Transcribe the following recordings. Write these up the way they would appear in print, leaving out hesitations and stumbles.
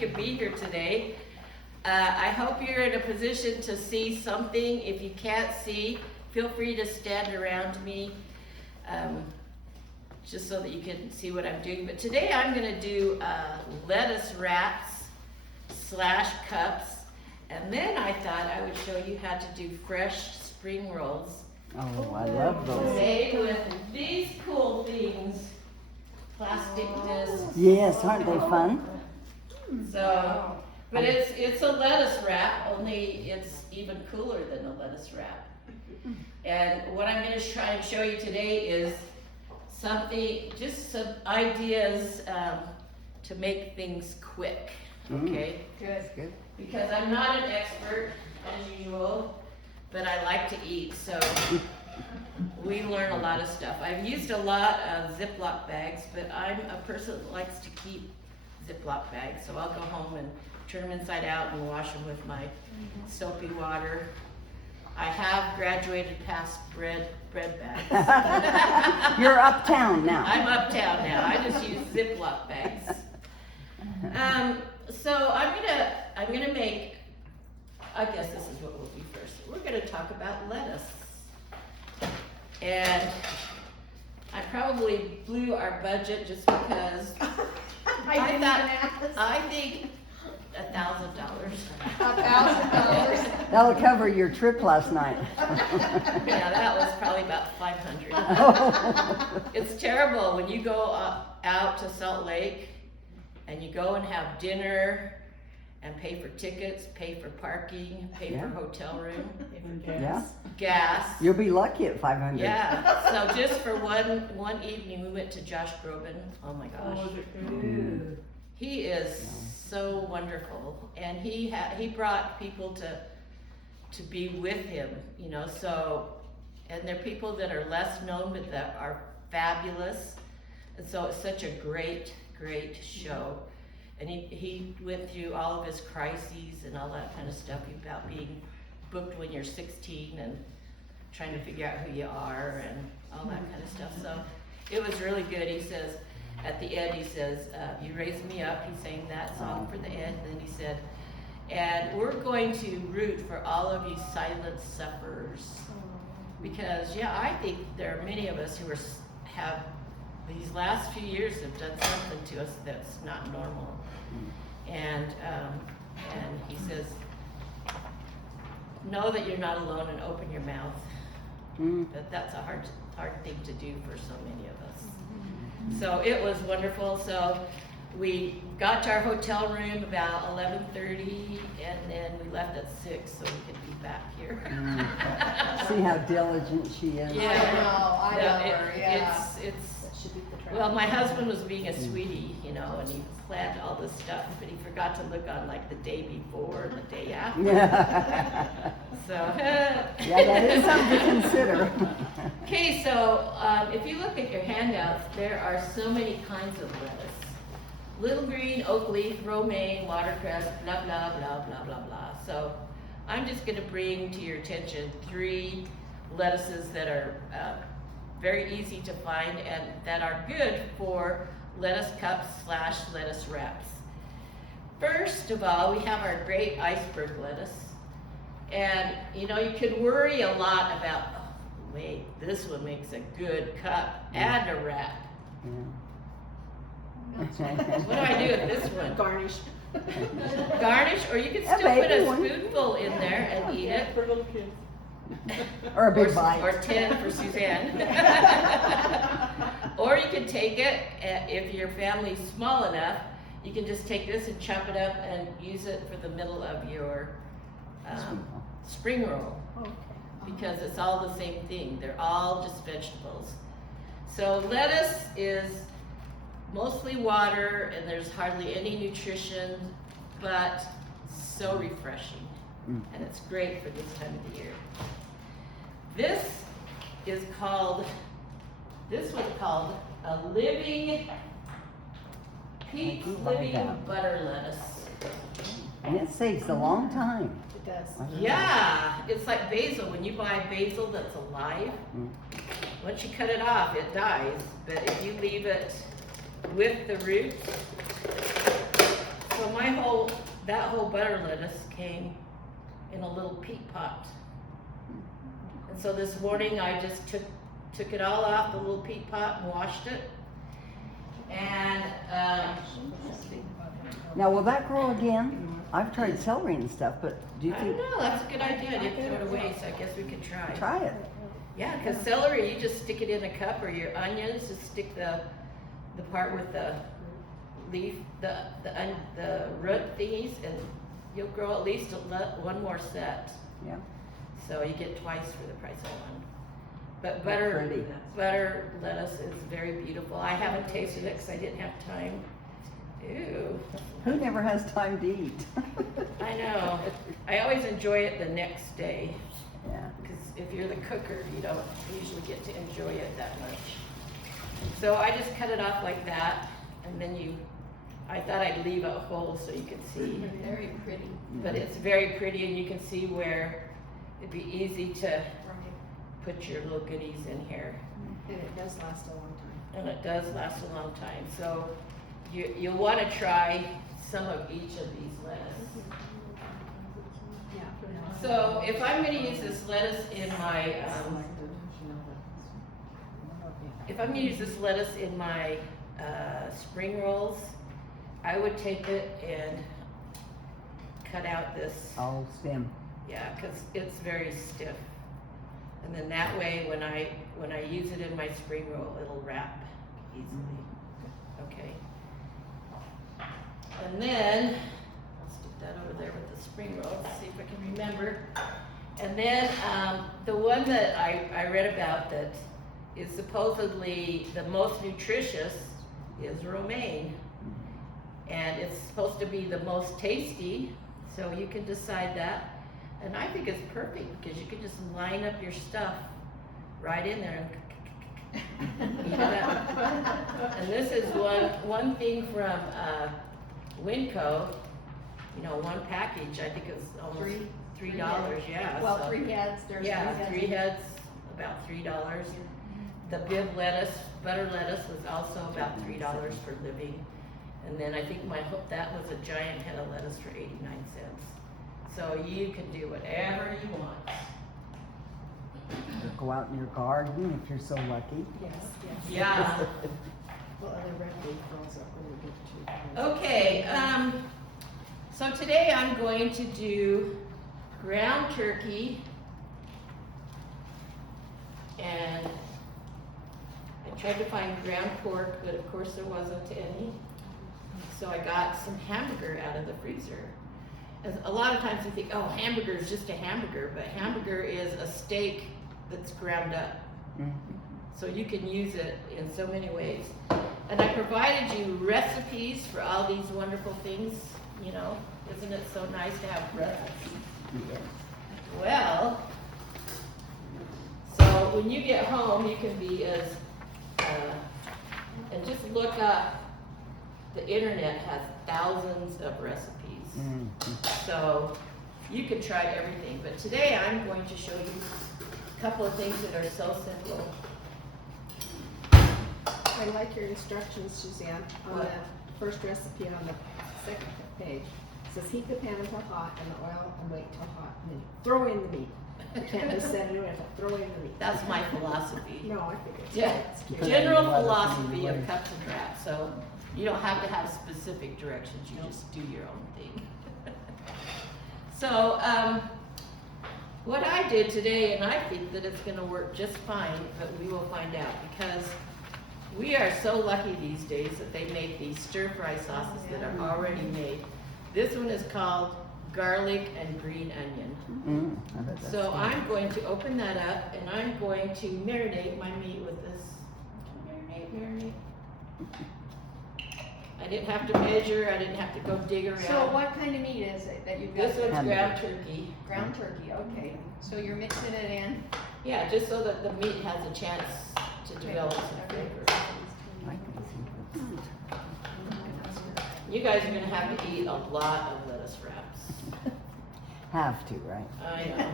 could be here today. I hope you're in a position to see something. If you can't see, feel free to stand around me, just so that you can see what I'm doing. But today I'm going to do lettuce wraps / cups, and then I thought I would show you how to do fresh spring rolls. Oh, I love those. Made with these cool things, plastic discs. Yes, aren't they fun? So, but it's a lettuce wrap, only it's even cooler than a lettuce wrap. And what I'm going to try and show you today is something, just some ideas to make things quick. Okay? Good. Because I'm not an expert, as usual, but I like to eat, so we learn a lot of stuff. I've used a lot of Ziploc bags, but I'm a person that likes to keep Ziploc bags, so I'll go home and turn them inside out and wash them with my soapy water. I have graduated past bread bags. You're uptown now. I'm uptown now. I just use Ziploc bags. So I'm gonna make, I guess this is what we'll do first. We're gonna talk about lettuce. And I probably blew our budget just because I think $1,000. $1,000. That'll cover your trip last night. Yeah, that was probably about 500. It's terrible when you go out to Salt Lake and you go and have dinner and pay for tickets, pay for parking, pay for hotel room, gas. You'll be lucky at 500. Yeah. So just for one evening, we went to Josh Groban. Oh my gosh. He is so wonderful, and he brought people to be with him, you know. So, and they're people that are less known, but that are fabulous, and so it's such a great show. And he went through all of his crises and all that kind of stuff about being booked when you're 16 and trying to figure out who you are and all that kind of stuff. So it was really good. He says, at the end, he says, you raised me up. He sang that song for the end. And then he said, and we're going to root for all of you silent sufferers. Because, yeah, I think there are many of us who have these last few years have done something to us that's not normal. And he says, know that you're not alone and open your mouth. That's a hard thing to do for so many of us. So it was wonderful. So we got to our hotel room about 11:30, and then we left at 6 so we could be back here. See how diligent she is. Yeah. I know her, yeah. Well, my husband was being a sweetie, you know, and he planned all this stuff, but he forgot to look on like the day before and the day after. So. Yeah, that is something to consider. Okay, so if you look at your handouts, there are so many kinds of lettuce. Little green, oak leaf, romaine, watercress, blah, blah, blah, blah, blah, blah. So I'm just going to bring to your attention 3 lettuces that are very easy to find and that are good for lettuce cups / lettuce wraps. First of all, we have our great iceberg lettuce. And you know, you could worry a lot about, oh, wait, this one makes a good cup and a wrap. What do I do with this one? Garnish. Garnish, or you could still put a spoonful in there and eat it. For little kids. Or a big bite. Or 10 for Suzanne. Or you can take it, if your family's small enough, you can just take this and chop it up and use it for the middle of your spring roll. Okay. Because it's all the same thing. They're all just vegetables. So lettuce is mostly water and there's hardly any nutrition, but so refreshing. And it's great for this time of the year. This one's called a Pete's Living Butter Lettuce. And it saves a long time. It does. Yeah, it's like basil. When you buy basil that's alive, once you cut it off, it dies. But if you leave it with the roots, so my whole that whole butter lettuce came in a little peat pot. And so this morning I just took it all off the little peat pot and washed it. And Now, will that grow again? I've tried celery and stuff, but do you I think? don't know, that's a good idea. I didn't throw it away, so I guess we could try. Try it. Yeah, because celery, you just stick it in a cup, or your onions, just stick the part with the leaf, the root thingies, and you'll grow at least one more set. Yeah. So you get twice for the price of one. But They're pretty. butter lettuce is very beautiful. I haven't tasted it because I didn't have time. Ew. Who never has time to eat? I know. I always enjoy it the next day. Yeah. Because if you're the cooker, you don't usually get to enjoy it that much. So I just cut it off like that, and then I thought I'd leave a hole so you could see. Very pretty. But it's very pretty, and you can see where it'd be easy to put your little goodies in here. And it does last a long time. And it does last a long time. So you'll want to try some of each of these lettuce. Yeah. So if I'm going to use this lettuce in my, spring rolls, I would take it and cut out this, All stem. yeah, because it's very stiff. And then that way, when I use it in my spring roll, it'll wrap easily. Okay. And then, I'll stick that over there with the spring roll, see if I can remember. And then, the one that I read about that is supposedly the most nutritious is romaine. And it's supposed to be the most tasty, so you can decide that. And I think it's perfect because you can just line up your stuff right in there and eat it up. And this is one thing from Winco. You know, one package, I think it's almost $3. Yeah. Well, so- 3 heads, there's 3 Yeah, heads. 3 heads, about $3. The bib lettuce, butter lettuce was also about $3 for living. And then I think that was a giant head of lettuce for 89 cents. So you can do whatever you want. Go out in your garden if you're so lucky. Yes, yes. Yeah. Well, other red leaf rolls are really good too. Okay, so today I'm going to do ground turkey, and I tried to find ground pork, but of course there wasn't any. So I got some hamburger out of the freezer. As a lot of times you think, oh, hamburger is just a hamburger, but hamburger is a steak that's ground up. Mhm. So you can use it in so many ways. And I provided you recipes for all these wonderful things, you know. Isn't it so nice to have recipes? Yeah. Well, so when you get home, you can be as, and just look up, the internet has thousands of recipes. Mhm. So you can try everything, but today I'm going to show you a couple of things that are so simple. I like your instructions, Suzanne, on What? the first recipe on the second page. It says heat the pan until hot and the oil and wait till hot, and then throw in the meat. You can't just set it in, throw in the meat. That's my philosophy. No, I think it's, Yeah, it's cute. general Let us philosophy know. of cuts and wraps, so you don't have to have specific directions, you just do your own thing. So, what I did today, and I think that it's gonna work just fine, but we will find out, because we are so lucky these days that they make these stir-fry sauces that are already made. This one is called garlic and green onion. I bet that's So good. I'm going to open that up and I'm going to marinate my meat with this. Marinate. I didn't have to measure, I didn't have to go dig around. So what kind of meat is it that you've got? This one's Hamburger. ground turkey. Ground turkey, okay. So you're mixing it in. Yeah, just so that the meat has a chance to develop some flavor. I can see that. You guys are gonna have to eat a lot of lettuce wraps. Have to, right? I know.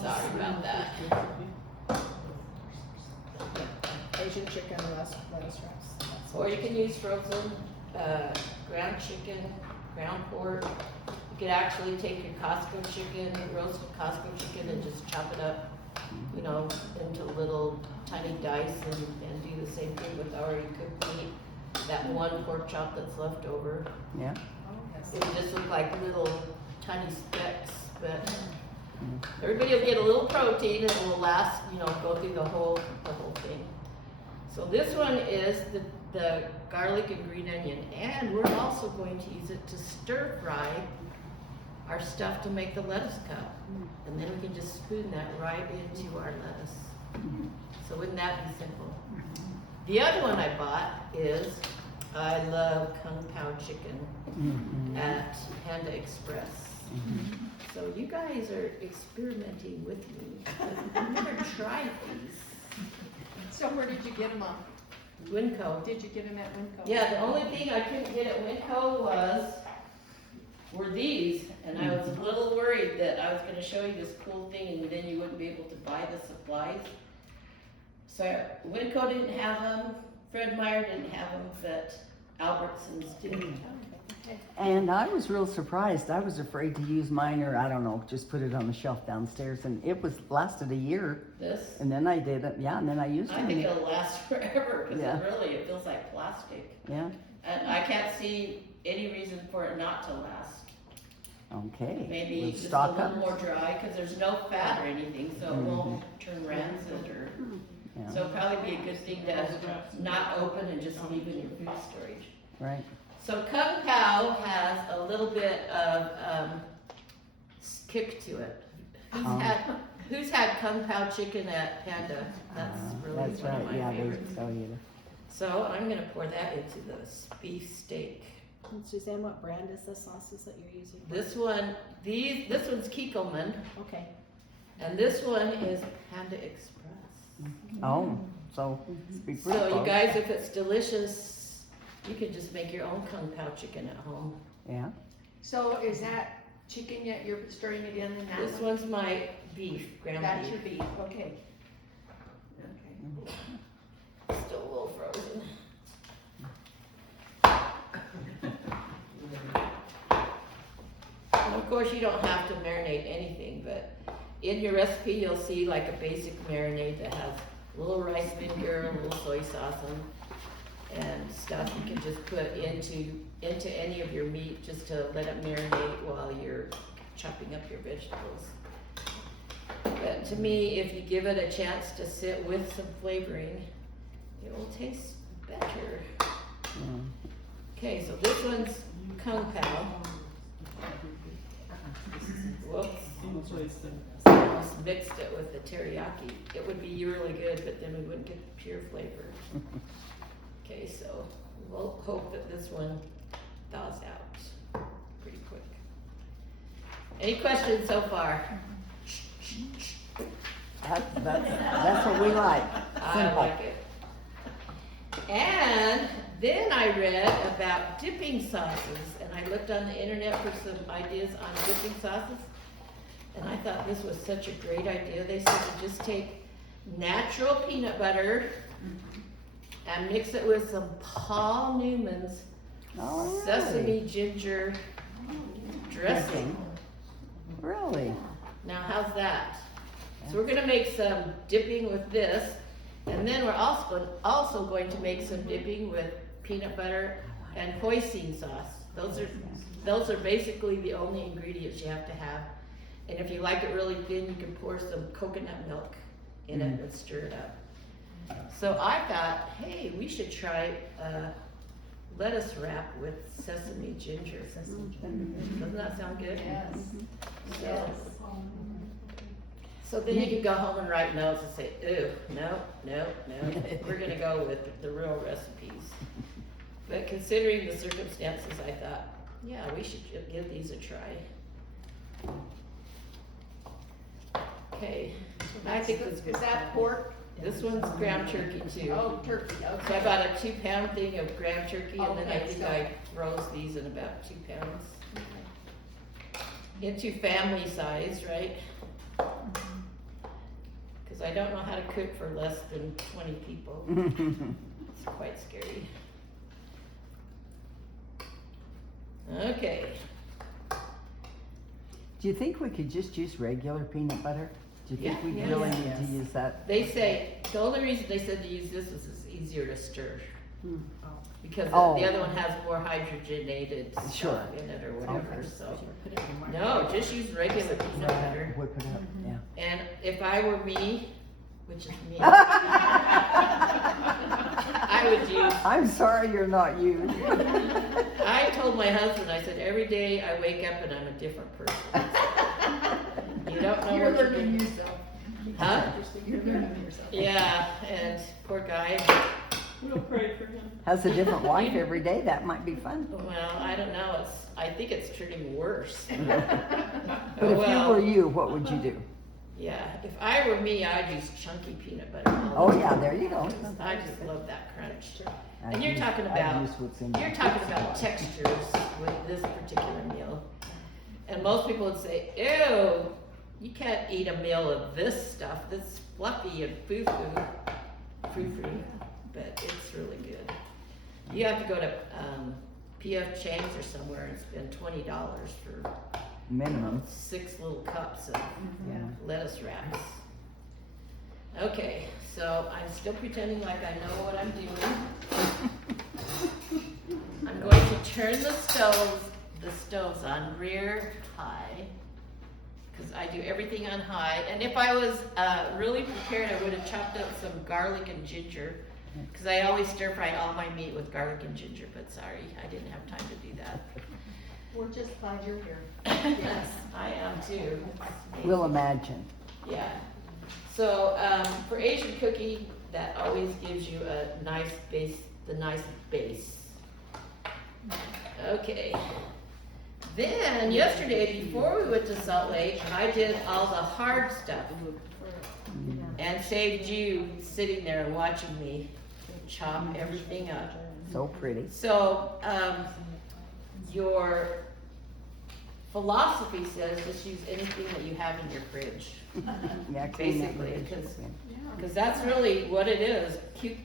Sorry about that. Asian chicken lettuce wraps. That's Or you can use frozen, ground chicken, ground pork. You could actually take your Costco chicken, roasted Costco chicken, and just chop it up, you know, into little tiny dice and do the same thing with already cooked meat. That one pork chop that's left over. Yeah. It would just look like little tiny specks, but everybody will get a little protein and it will last, you know, go through the whole thing. So this one is the garlic and green onion, and we're also going to use it to stir fry our stuff to make the lettuce cup. And then we can just spoon that right into our lettuce. So wouldn't that be simple? The other one I bought is, I love Kung Pao chicken at Panda Express. So you guys are experimenting with me. I've never tried these. So where did you get them on? Winco. Did you get them at Winco? Yeah, the only thing I couldn't get at Winco were these, and I was a little worried that I was gonna show you this cool thing and then you wouldn't be able to buy the supplies. So Winco didn't have them, Fred Meyer didn't have them, but Albertsons did. And I was real surprised. I was afraid to use mine, or I don't know, just put it on the shelf downstairs, and it lasted a year. This? And then I did it, yeah, and then I used it. I think it'll last forever, because Yeah. it feels like plastic. Yeah, And I can't see any reason for it not to last. okay. Maybe We'll just a stock little up. more dry, because there's no fat or anything, so it won't turn rancid or, Yeah, so it'll probably be a good thing to not open and just leave in your food storage. right. So Kung Pao has a little bit of kick to it. Who's had Kung Pao chicken at Panda? That's really That's one right, of my yeah, they favorites. sell you. So I'm gonna pour that into the beef steak. And Suzanne, what brand is the sauces that you're using? This one's Kikkoman, Okay. and this one is Panda Express. Oh, so speak for So you yourself. guys, if it's delicious, you can just make your own Kung Pao chicken at home. Yeah, So is that chicken yet you're stirring it in and that This one? one's my beef, ground That's beef. your beef, okay. Okay. Still a little frozen. And of course, you don't have to marinate anything, but in your recipe, you'll see like a basic marinade that has a little rice vinegar, a little soy sauce, and stuff you can just put into any of your meat just to let it marinate while you're chopping up your vegetables. But to me, if you give it a chance to sit with some flavoring, it will taste better. Okay, so this one's Kung Pao. Whoops. Almost mixed it with the teriyaki. It would be really good, but then we wouldn't get the pure flavor. Okay, so we'll hope that this one thaws out pretty quick. Any questions so far? that's what we like, I simple. like it. And then I read about dipping sauces, and I looked on the internet for some ideas on dipping sauces, and I thought this was such a great idea. They said to just take natural peanut butter and mix it with some Paul Newman's Oh, sesame ginger dressing. Really? Now, how's that? So we're gonna make some dipping with this, and then we're also going to make some dipping with peanut butter and hoisin sauce. Those are basically the only ingredients you have to have. And if you like it really thin, you can pour some coconut milk in it and stir it up. So I thought, hey, we should try lettuce wrap with sesame ginger. Doesn't that sound good? Yes. So then you can go home and write notes and say, ooh, no. We're gonna go with the real recipes. But considering the circumstances, I thought, yeah, we should give these a try. Okay, I think this Is that pork? This one's ground turkey too. Oh, turkey, So I okay. bought a 2-pound thing of ground turkey, and then I Okay, think so- I froze these in about 2 pounds. Into family size, right? Cause I don't know how to cook for less than 20 people. It's quite scary. Okay, Do you think we could just use regular peanut butter? Do you think Yeah. we Yes. really need Yes. to use that? they say, the only reason they said to use this is it's easier to stir. Hmm. Because Oh. the other one has more hydrogenated Sure. stuff in it or whatever, Okay. so. Put it in the No, just use regular peanut butter. Whip it up, yeah. And if I were me, which is me, I would use, I'm sorry you're not you. I told my husband, I said, every day I wake up and I'm a different person. You don't know You're what you're learning doing. yourself. Huh? You're learning yourself. Yeah, and poor guy, We'll pray for him. Has a different wife every day, that might be fun. well, I don't know, I think it's turning worse. But if you Well, were you, what would you do? yeah, if I were me, I'd use chunky peanut butter. Oh, yeah, there you go. I just love that crunch. I'd And you're use- talking I'd about- use what's in You're there. talking about textures with this particular meal. And most people would say, ew, you can't eat a meal of this stuff, this fluffy and foo-foo, but it's really good. You have to go to, P.F. Chang's or somewhere and spend $20 for Minimum, 6 little cups of yeah. lettuce wraps. Okay, so I'm still pretending like I know what I'm doing. I'm going to turn the stoves on rear high, because I do everything on high. And if I was really prepared, I would have chopped up some garlic and ginger, because I always stir fry all my meat with garlic and ginger, but sorry, I didn't have time to do that. We're just glad you're here. Yes, I am too. We'll imagine. Yeah. So, for Asian cookie, that always gives you a nice base, the nice base. Okay. Then, yesterday, before we went to Salt Lake, I did all the hard stuff and saved you sitting there and watching me chop everything up. So pretty. So, your philosophy says just use anything that you have in your fridge. Yeah, clean that Basically, with because- it. Because that's really what it is.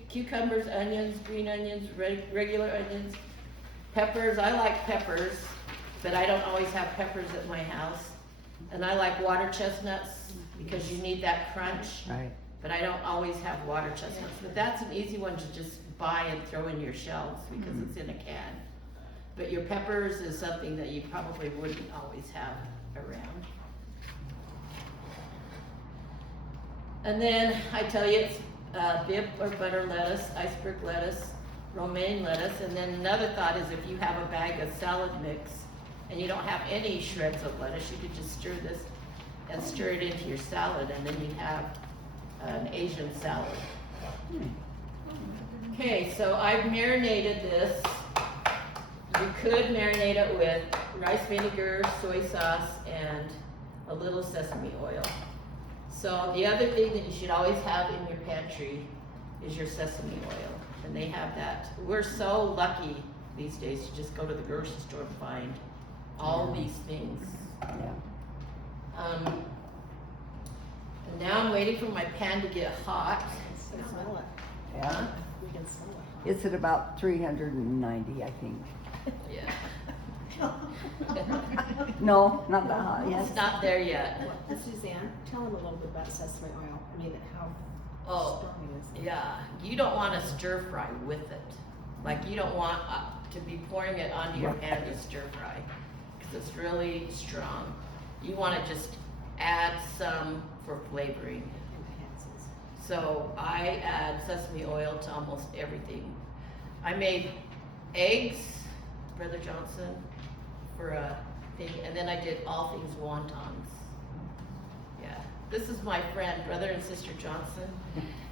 Cucumbers, onions, green onions, regular onions, peppers. I like peppers, but I don't always have peppers at my house. And I like water chestnuts because you need that crunch, Right. but I don't always have water chestnuts. But that's an easy one to just buy and throw in your shelves because it's in a can. But your peppers is something that you probably wouldn't always have around. And then I tell you it's bib or butter lettuce, iceberg lettuce, romaine lettuce, and then another thought is if you have a bag of salad mix and you don't have any shreds of lettuce, you could just stir this and stir it into your salad, and then you have an Asian salad. Okay, so I've marinated this. You could marinate it with rice vinegar, soy sauce, and a little sesame oil. So the other thing that you should always have in your pantry is your sesame oil. And they have that. We're so lucky these days to just go to the grocery store and find all these things. Yeah. And now I'm waiting for my pan to get hot. We can smell it. Yeah. We can smell it. It's at about 390, I think. Yeah. No, not that hot, yes. It's not there yet. Suzanne, tell them a little bit about sesame oil. I mean, how Oh, strong it is. yeah. You don't want to stir fry with it. Like you don't want to be pouring it onto your pan to stir fry because it's really strong. You want to just add some for flavoring. Enhances. So I add sesame oil to almost everything. I made eggs, Brother Johnson, for a thing, and then I did all things wontons. Yeah, this is my friend, Brother and Sister Johnson.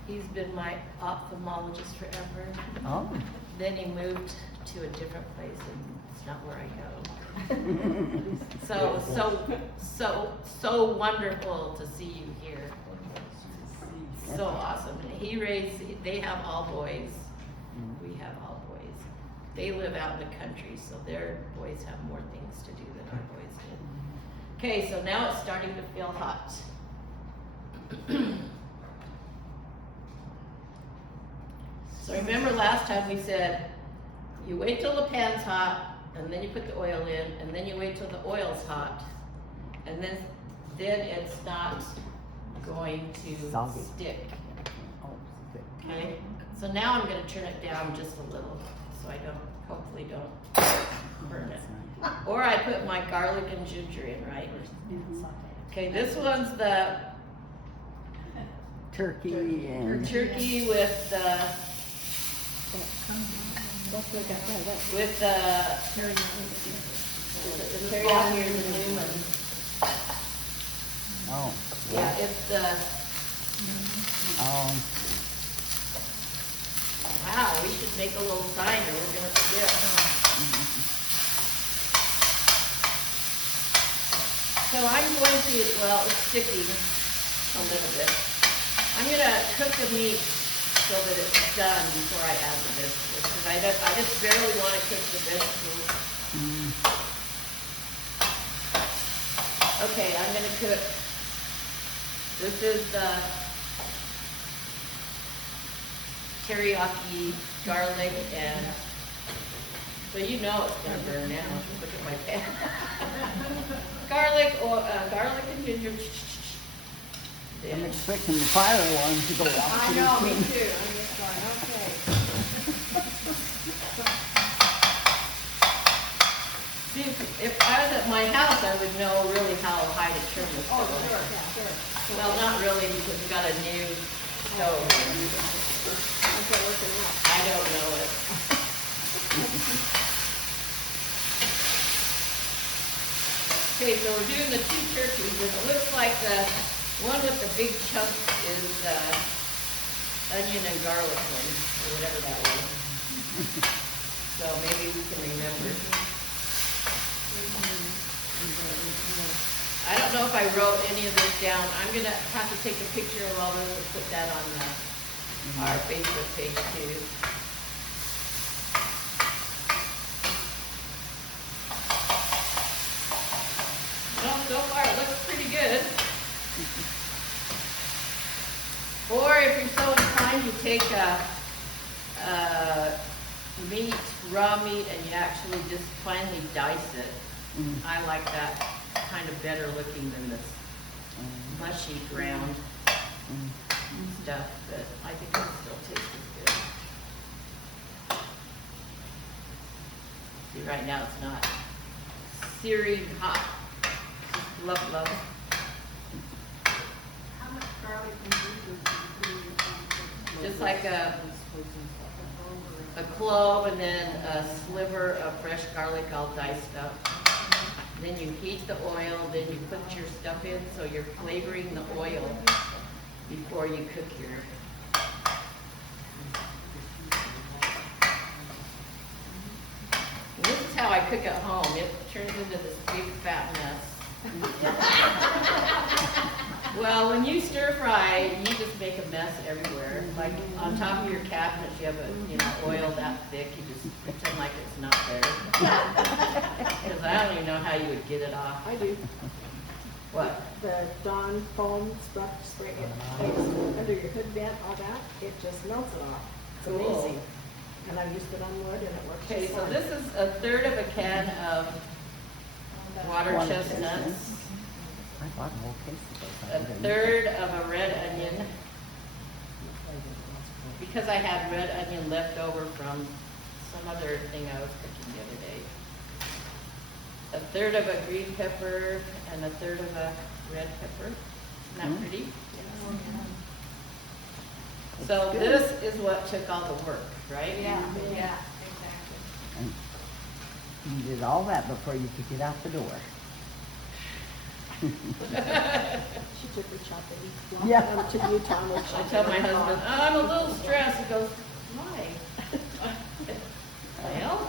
He's been my ophthalmologist forever. Oh. Then he moved to a different place, and it's not where I go. So wonderful to see you here. So awesome. They have all boys. We have all boys. They live out in the country, so their boys have more things to do than our boys do. Okay, so now it's starting to feel hot. So remember last time we said, you wait till the pan's hot, and then you put the oil in, and then you wait till the oil's hot, and then it's not going to Soggy. stick. Oh, good. Okay, so now I'm gonna turn it down just a little, so I hopefully don't burn it. Or I put my garlic and ginger in, right? Okay, this one's the Turkey and turkey with the, with the teriyaki or the Newman. oh Yeah, it's the, oh wow, we should make a little sign or we're gonna forget, huh? So I'm going to, well, it's sticking a little bit. I'm gonna cook the meat so that it's done before I add the vegetables, because I just barely want to cook the vegetables. Okay, I'm gonna cook, this is the teriyaki garlic and, so you know it's gonna burn now, look at my pan. Garlic and ginger. I'm Then, expecting the fire alarm to go off. I know, me too, I'm just going, okay. see, if I was at my house, I would know really how high to turn the Oh, stove. sure, yeah, sure. Well, not really, because we got a new stove. How's that working out? I don't know it. Okay, so we're doing the two turkeys, and it looks like the one with the big chunks is the onion and garlic one, or whatever that was. So maybe we can remember. I don't know if I wrote any of this down. I'm gonna have to take a picture of all those and put that on our Facebook page too. Well, so far it looks pretty good. Or if you're so inclined, you take meat, raw meat, and you actually just finely dice it. I like that kind of better looking than this mushy ground stuff, but I think it still tastes good. See, right now it's not searing hot. Just love, love. How much garlic and ginger? Just like a clove and then a sliver of fresh garlic all diced up. Then you heat the oil, then you put your stuff in, so you're flavoring the oil before you cook your. And this is how I cook at home. It turns into this big fat mess. Well, when you stir fry, you just make a mess everywhere. Like on top of your cabinets, you have oil that thick. You just pretend like it's not there. Because I don't even know how you would get it off. I do. What? The Dawn foam spray it under your hood vent, all that, it just melts it off. It's Cool. amazing. And I've used it on wood and it works. Okay, just so fine. this is a third of a can of water Water chestnuts, chestnuts. I bought a whole case of a those. third of a red onion. Because I had red onion left over from some other thing I was cooking the other day. A third of a green pepper and a third of a red pepper. Isn't that pretty? So this is what took all the work, right? Yeah, exactly. And you did all that before you could get out the door. She took her chopping. Yeah. To Utah. and I tell my husband, "Oh, I'm a little stressed." He goes, "Why?" Well,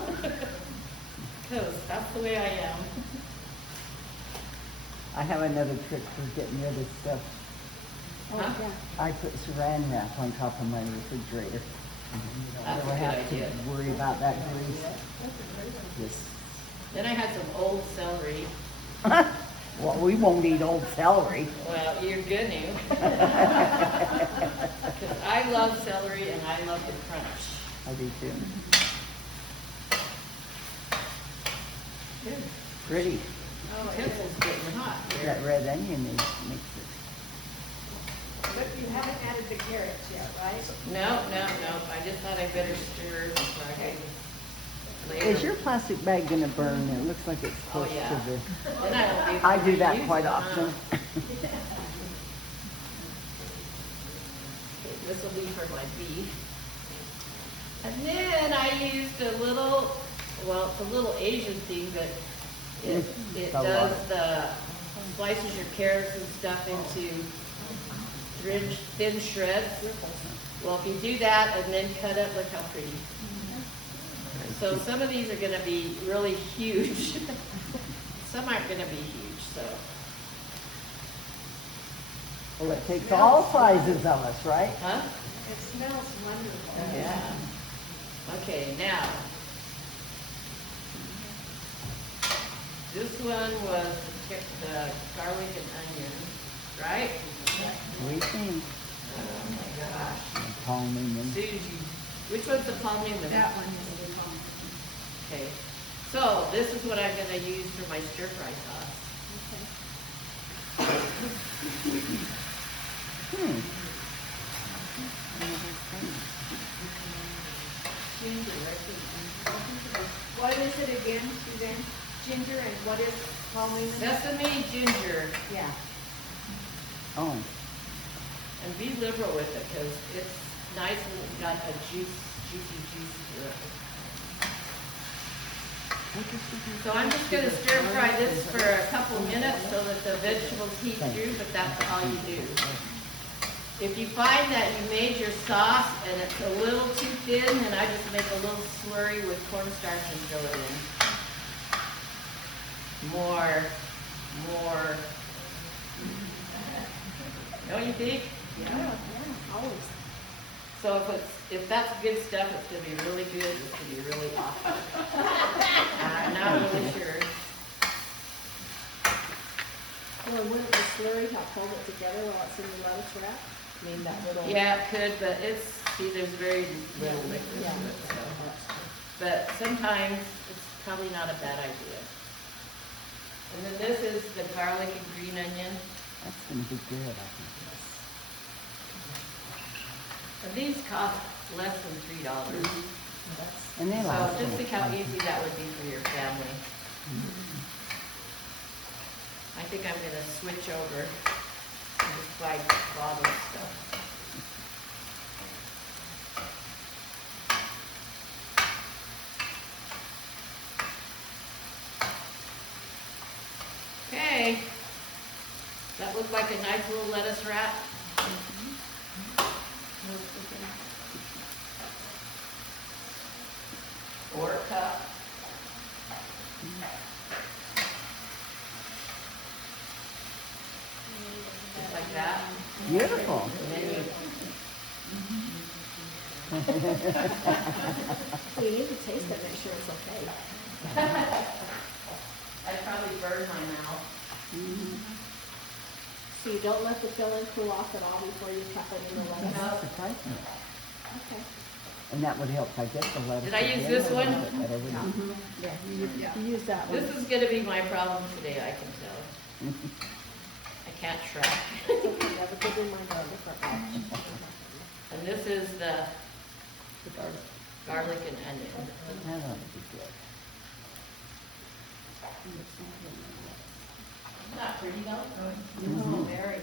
because that's the way I am. I have another trick for getting rid of stuff. Oh, Huh? yeah. I put saran wrap on top of my refrigerator. You don't That's a ever good have idea. to worry about that grease. Just, Then I had some old celery. well, we won't eat old celery. Well, you're gonna. Because I love celery and I love the crunch. I do too. Pretty. Pencil's getting hot here. That red onion is, makes it. But you haven't added the carrots yet, right? No, I just thought I better stir before I Okay. later. Is your plastic bag gonna burn? It looks like it's Oh, close yeah. to the. Then I won't be able I to do that reuse quite it, huh? often. Okay, this will be for my beef. And then I used a little, well, it's a little Asian thing, but it It's a does lot. the, slices your carrots and stuff into thin shreds. Well, if you do that and then cut it, look how pretty. So some of these are gonna be really huge. Some aren't gonna be huge, so. Well, it takes all sizes of us, right? Huh? It smells wonderful. Yeah. Okay, now. This one was the garlic and onion, right? We think. Oh my gosh. Palm onion. Susie, which one's the palm newman? That one is the palm. Okay, so this is what I'm gonna use for my stir fry sauce. Hmm. What is it again, Suzanne? Ginger and what is palm newman? Sesame, ginger, Yeah. Oh, and be liberal with it, cause it's nice when it's got a juicy juice to it. So I'm just gonna stir fry this for a couple minutes so that the vegetables heat through, but that's all you do. If you find that you made your sauce and it's a little too thin, then I just make a little slurry with cornstarch and fill it in. More. Don't you think? Yeah, always. So if that's good stuff, it's gonna be really good, it's gonna be really awful. I'm not really sure. Well, wouldn't the slurry help hold it together while it's in the lettuce wrap? I mean, that little. Yeah, it could, but there's very little liquid Yeah. to it, so. But sometimes it's probably not a bad idea. And then this is the garlic and green onion. that's gonna be good, I think. And these cost less than $3. And they So last. just think how easy that would be for your family. I think I'm gonna switch over and just buy bottled stuff. Okay. That look like a nice little lettuce wrap? Or a cup. Just like that. Beautiful. And then you, You need to taste it, make sure it's okay. I'd probably burn my mouth. So you don't let the filling cool off at all before you cup it in the lettuce? No. Surprising. Okay. And that would help digest the lettuce. Did I use again, this or one? whatever. Yeah, you use that one. This is gonna be my problem today, I can tell. I can't track. Okay, have a good reminder of different one. And this is the The garlic. garlic and onion. That ought to be good. Not pretty though? Mhm. Very.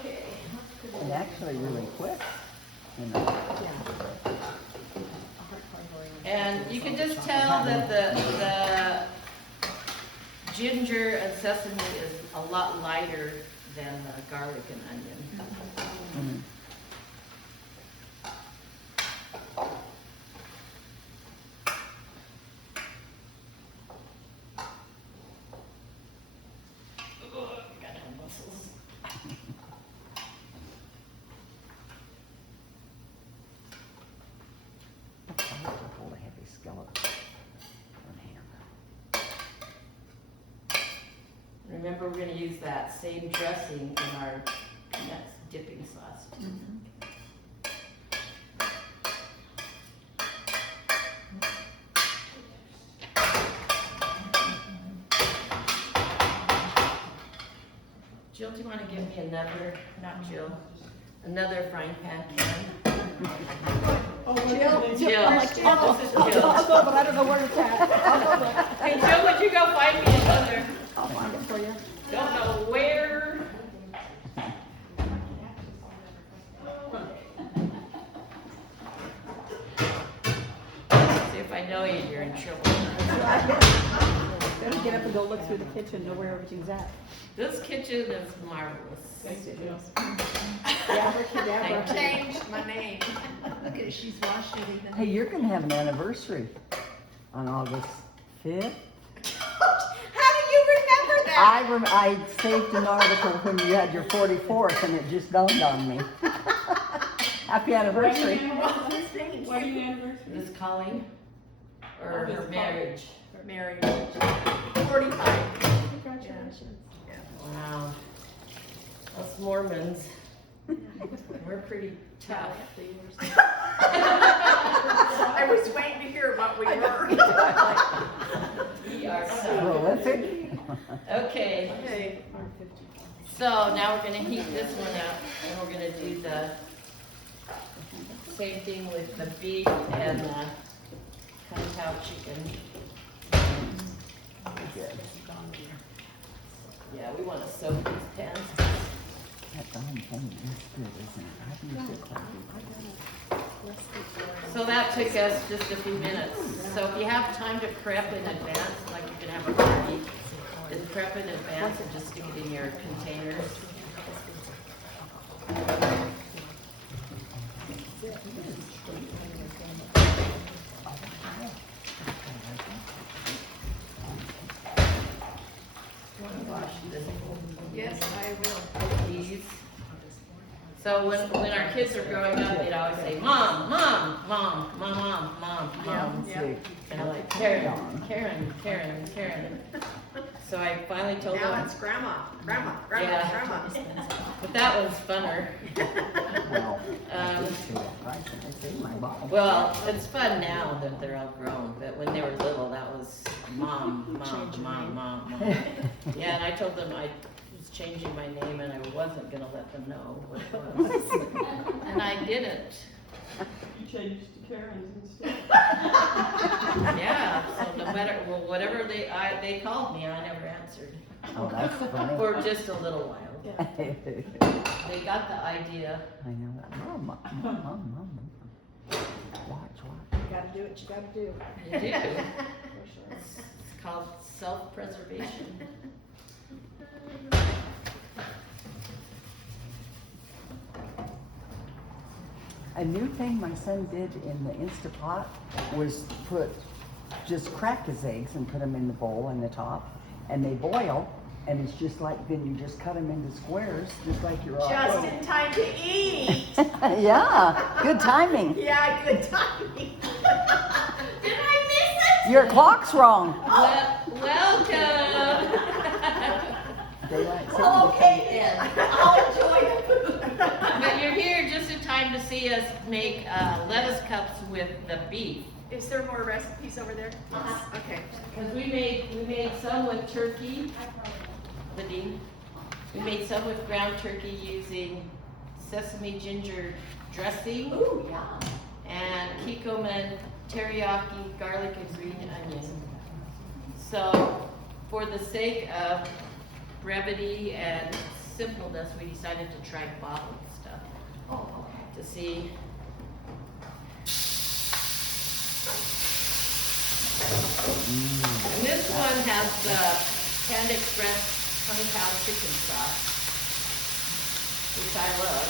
Okay. And actually really quick, you know. Yeah. A hard part going on. And you can just tell that the ginger and sesame is a lot lighter than the garlic and onion. Mm. Ugh, gotta have muscles. I have to hold a heavy skeleton on hand. Remember, we're gonna use that same dressing in our next dipping sauce. Jill, do you wanna give me another, not Jill, another frying pan can? Jill, Jill, I'm this like, is I'll Jill. go, but I don't know where it's at. I'll go look. Hey Jill, would you go find me another? I'll find it for you. Don't know where. See if I know you, you're in trouble. Better get up and go look through the kitchen, know where everything's at. This kitchen is marvelous. Yes, it is. Abracadabra. Changed my name. Look at it, she's washed it even. Hey, you're gonna have an anniversary on August 5th. How do you remember that? I saved an article when you had your 44th and it just dawned on me. Happy anniversary. What are you anniversary? This Colleen? Or her marriage? Married. 45. Congratulations. Wow. Us Mormons, we're pretty tough. I was waiting to hear what we were. We are so. Prolific. Okay, Okay. so now we're gonna heat this one up and we're gonna do the same thing with the beef and the kung pao chicken. Yeah, we wanna soak these pans. That darn thing is good, isn't it? I've used it quite a So that took us just a few minutes. So if you have time to prep in advance, like you're gonna have a party, just prep in advance and just stick it in your containers. Wash this. Yes, I will. These. So when our kids are growing up, they'd always say, Mom, Mom, Mom, Mom, Mom, Mom, Mom. Yeah. And I'm like, Karen, Karen, Karen, Karen. So I finally told Now them, it's grandma, grandma, grandma, Yeah. grandma. but that one's funner. Well, I Um, did say that right when I said my bottle. Well, it's fun now that they're all grown, but when they were little, that was Mom, Mom, Mom, Mom, Mom. Yeah, and I told them I was changing my name and I wasn't gonna let them know what it was. And I didn't. You changed to Karen's instead. Yeah, so no matter, well, whatever they called me, I never answered. Oh, that's funny. For just a little while. I They got the idea. know that. Mom. Watch. You gotta do what you gotta do. You do. For sure. It's called self-preservation. A new thing my son did in the Instapot was just crack his eggs and put them in the bowl in the top, and they boil, and it's just like, then you just cut them into squares, just like you're all. Just in time to eat. Yeah, good timing. Yeah, good timing. Did I miss it? Your clock's wrong. Welcome. Daylight savings. Oh, okay then. I'll enjoy the food. But you're here just in time to see us make lettuce cups with the beef. Is there more recipes over there? Okay. Because we made some with turkey, the beef. We made some with ground turkey using sesame ginger dressing Ooh, yeah. and kikkoman teriyaki garlic and green onion. So for the sake of brevity and simpleness, we decided to try bottled stuff Oh, to see. And this one has the Panda Express Kung Pao chicken sauce, which I love.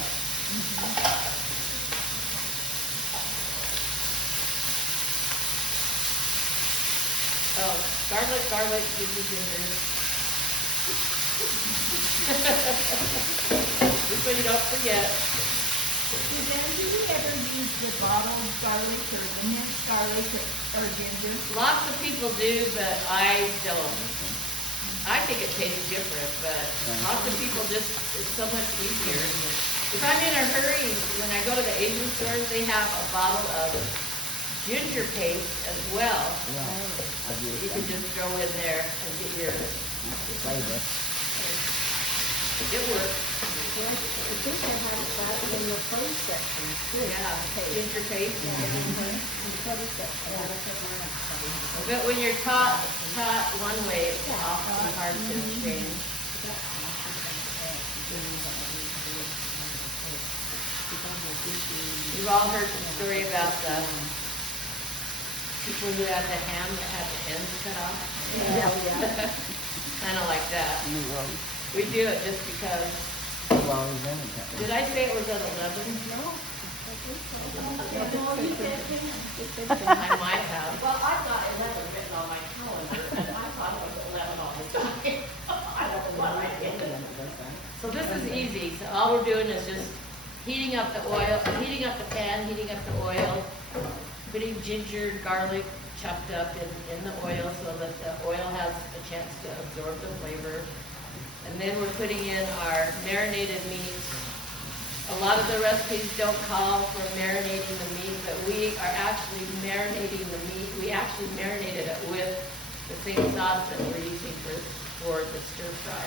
Oh, garlic, ginger, ginger. This one you don't forget. Suzanne, do you ever use the bottled garlic or the minced garlic or ginger? Lots of people do, but I don't. I think it tastes different, but lots of people just, it's so much easier. If I'm in a hurry, when I go to the Asian stores, they have a bottle of ginger paste as well. You can just throw in there and get your Flavor. It works. I think I have that in the produce section too. Yeah, ginger paste. In the produce section. But when you're taught one way, it's awfully hard to change. You've all heard the story about the people who had the ham that had the ends cut off. Kind of like that. We do it just because. Did I say it was at 11? No. I might have. Well, I've got 11 written on my calendar, and I thought it was 11 all the time. I don't know what I did. So this is easy. So all we're doing is just heating up the oil, heating up the pan, heating up the oil, putting ginger, garlic chopped up in the oil so that the oil has a chance to absorb the flavor. And then we're putting in our marinated meat. A lot of the recipes don't call for marinating the meat, but we are actually marinating the meat. We actually marinated it with the same sauce that we're using for the stir fry.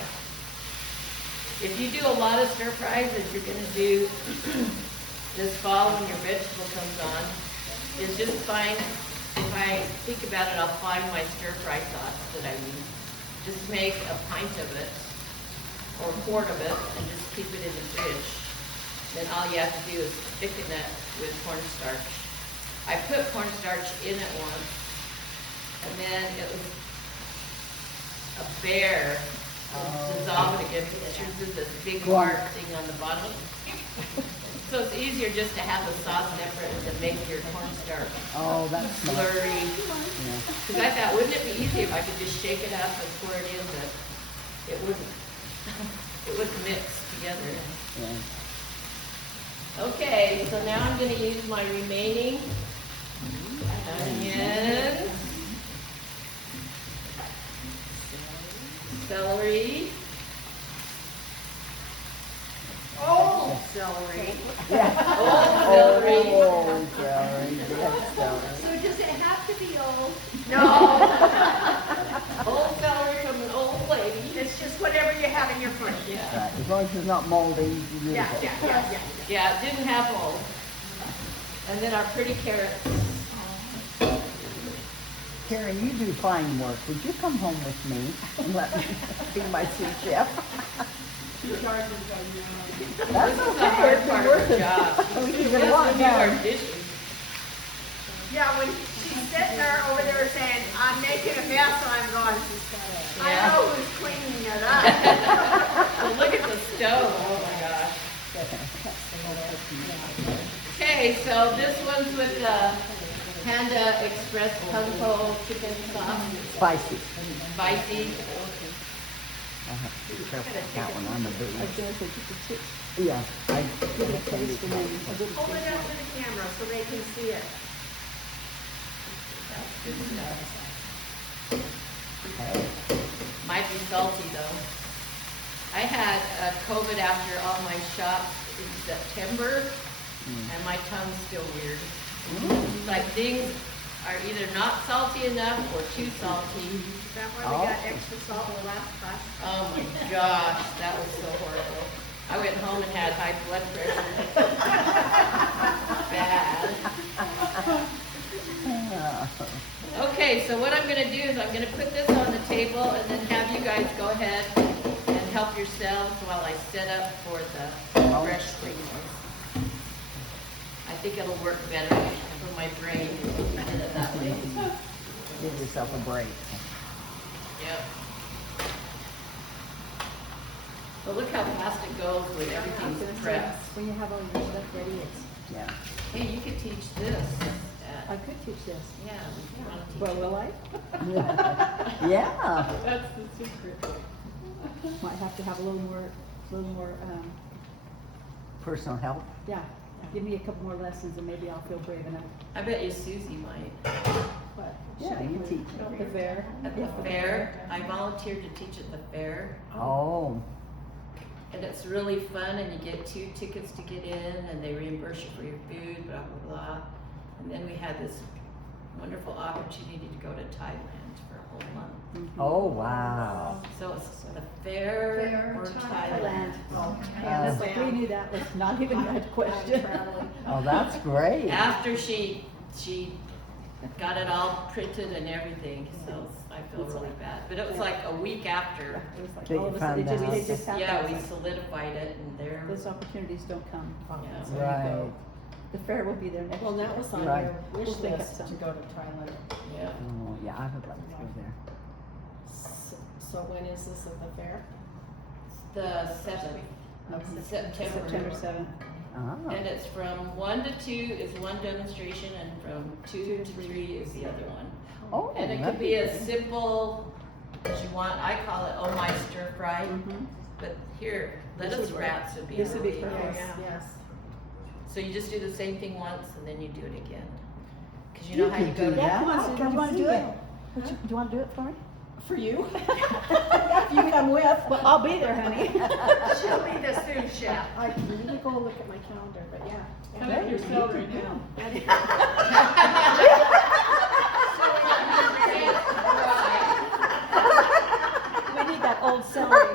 If you do a lot of stir fries, as you're gonna do this fall when your vegetable comes on, is just find, if I think about it, I'll find my stir fry sauce that I use. Just make a pint of it, or a quart of it, and just keep it in the fridge. Then all you have to do is thicken it with cornstarch. I put cornstarch in it once, and then it was a bear. Dissolve it again, it turns into this big hard thing on the bottom. So it's easier just to have the sauce separate than make your cornstarch blurry. Because I thought, wouldn't it be easy if I could just shake it up and pour it in, but it wouldn't. It wouldn't mix together. Okay, so now I'm going to use my remaining onions, celery. Oh, celery. Celery. So does it have to be old? No. Old celery from an old lady. It's just whatever you have in your fridge. Yeah. As long as it's not moldy, you can use Yeah, it. Yeah, it didn't have mold. And then our pretty carrots. Karen, you do fine work. Would you come home with me and let me be my sous chef? That's This is the okay. hard It's part been of our working. job. We We can have walk to do our down. dishes. Yeah, when she's sitting there over there saying, I'm making a mess, I'm going, I Yeah. know who's cleaning it up. Well, look at the stove, oh my gosh. Okay, so this one's with the Panda Express Kung Po chicken sauce, Spicy. spicy. I'll have to be careful with that one. I'm a bit. Yeah. I Hold it up to the camera so they can see it. Good stuff. Might be salty though. I had COVID after all my shots in September, and my tongue's still weird. Like things are either not salty enough or too salty. Is that why we got extra salt the last time? Oh my gosh, that was so horrible. I went home and had high blood pressure. Bad. Okay, so what I'm gonna do is I'm gonna put this on the table and then have you guys go ahead and help yourselves while I set up for the fresh spring ones. I think it'll work better for my brain looking at it that way. Give yourself a break. Yep. But look how fast it goes when everything's prepped. When you have all your stuff ready, it's, Yeah. Hey, you could teach this. I could teach this. Yeah, if you want to teach. Well, will I? Yeah. That's the secret. Might have to have a little more, Personal help. yeah. Give me a couple more lessons and maybe I'll feel brave enough. I bet you Susie might. But Yeah, you teach. the fair. At the fair, I volunteered to teach at the fair, Oh. and it's really fun, and you get 2 tickets to get in, and they reimburse you for your food, blah, blah, blah. And then we had this wonderful opportunity to go to Thailand for a whole month. Oh, wow. So it's the fair or Thailand. Oh, Yes, Bam. we knew that was not even a question. traveling. Oh, that's great. After she got it all printed and everything, so I feel really bad. But it was like a week after. It was like That all you of a found sudden, out. it just happened. Yeah, we solidified it and there. Those opportunities don't come. Yeah. So you go. Right. The fair will be there next year. Well, that was on Right. your wish We'll think of list to some. go to Thailand. Yeah. Oh, yeah, I would like to go there. So when is this at the fair? The 7th of September 7th. Oh, And it's from 1 to 2 is one demonstration and from 2 to 3 is the other one. oh, And it that'd could be as simple as you want. I call it oh my stir fry. Mhm. But here, lettuce wraps would be This would be really perfect. nice. Yes. So you just do the same thing once and then you do it again. Cause you know how you could go do to. that. Yeah, come on, I Susan, can do you wanna see do it? that. Do you wanna do it for me? For you? If you come with. Well, I'll be there, honey. She'll be the sous chef. I need to go look at my calendar, but yeah. Cut up your celery now. We need that old celery.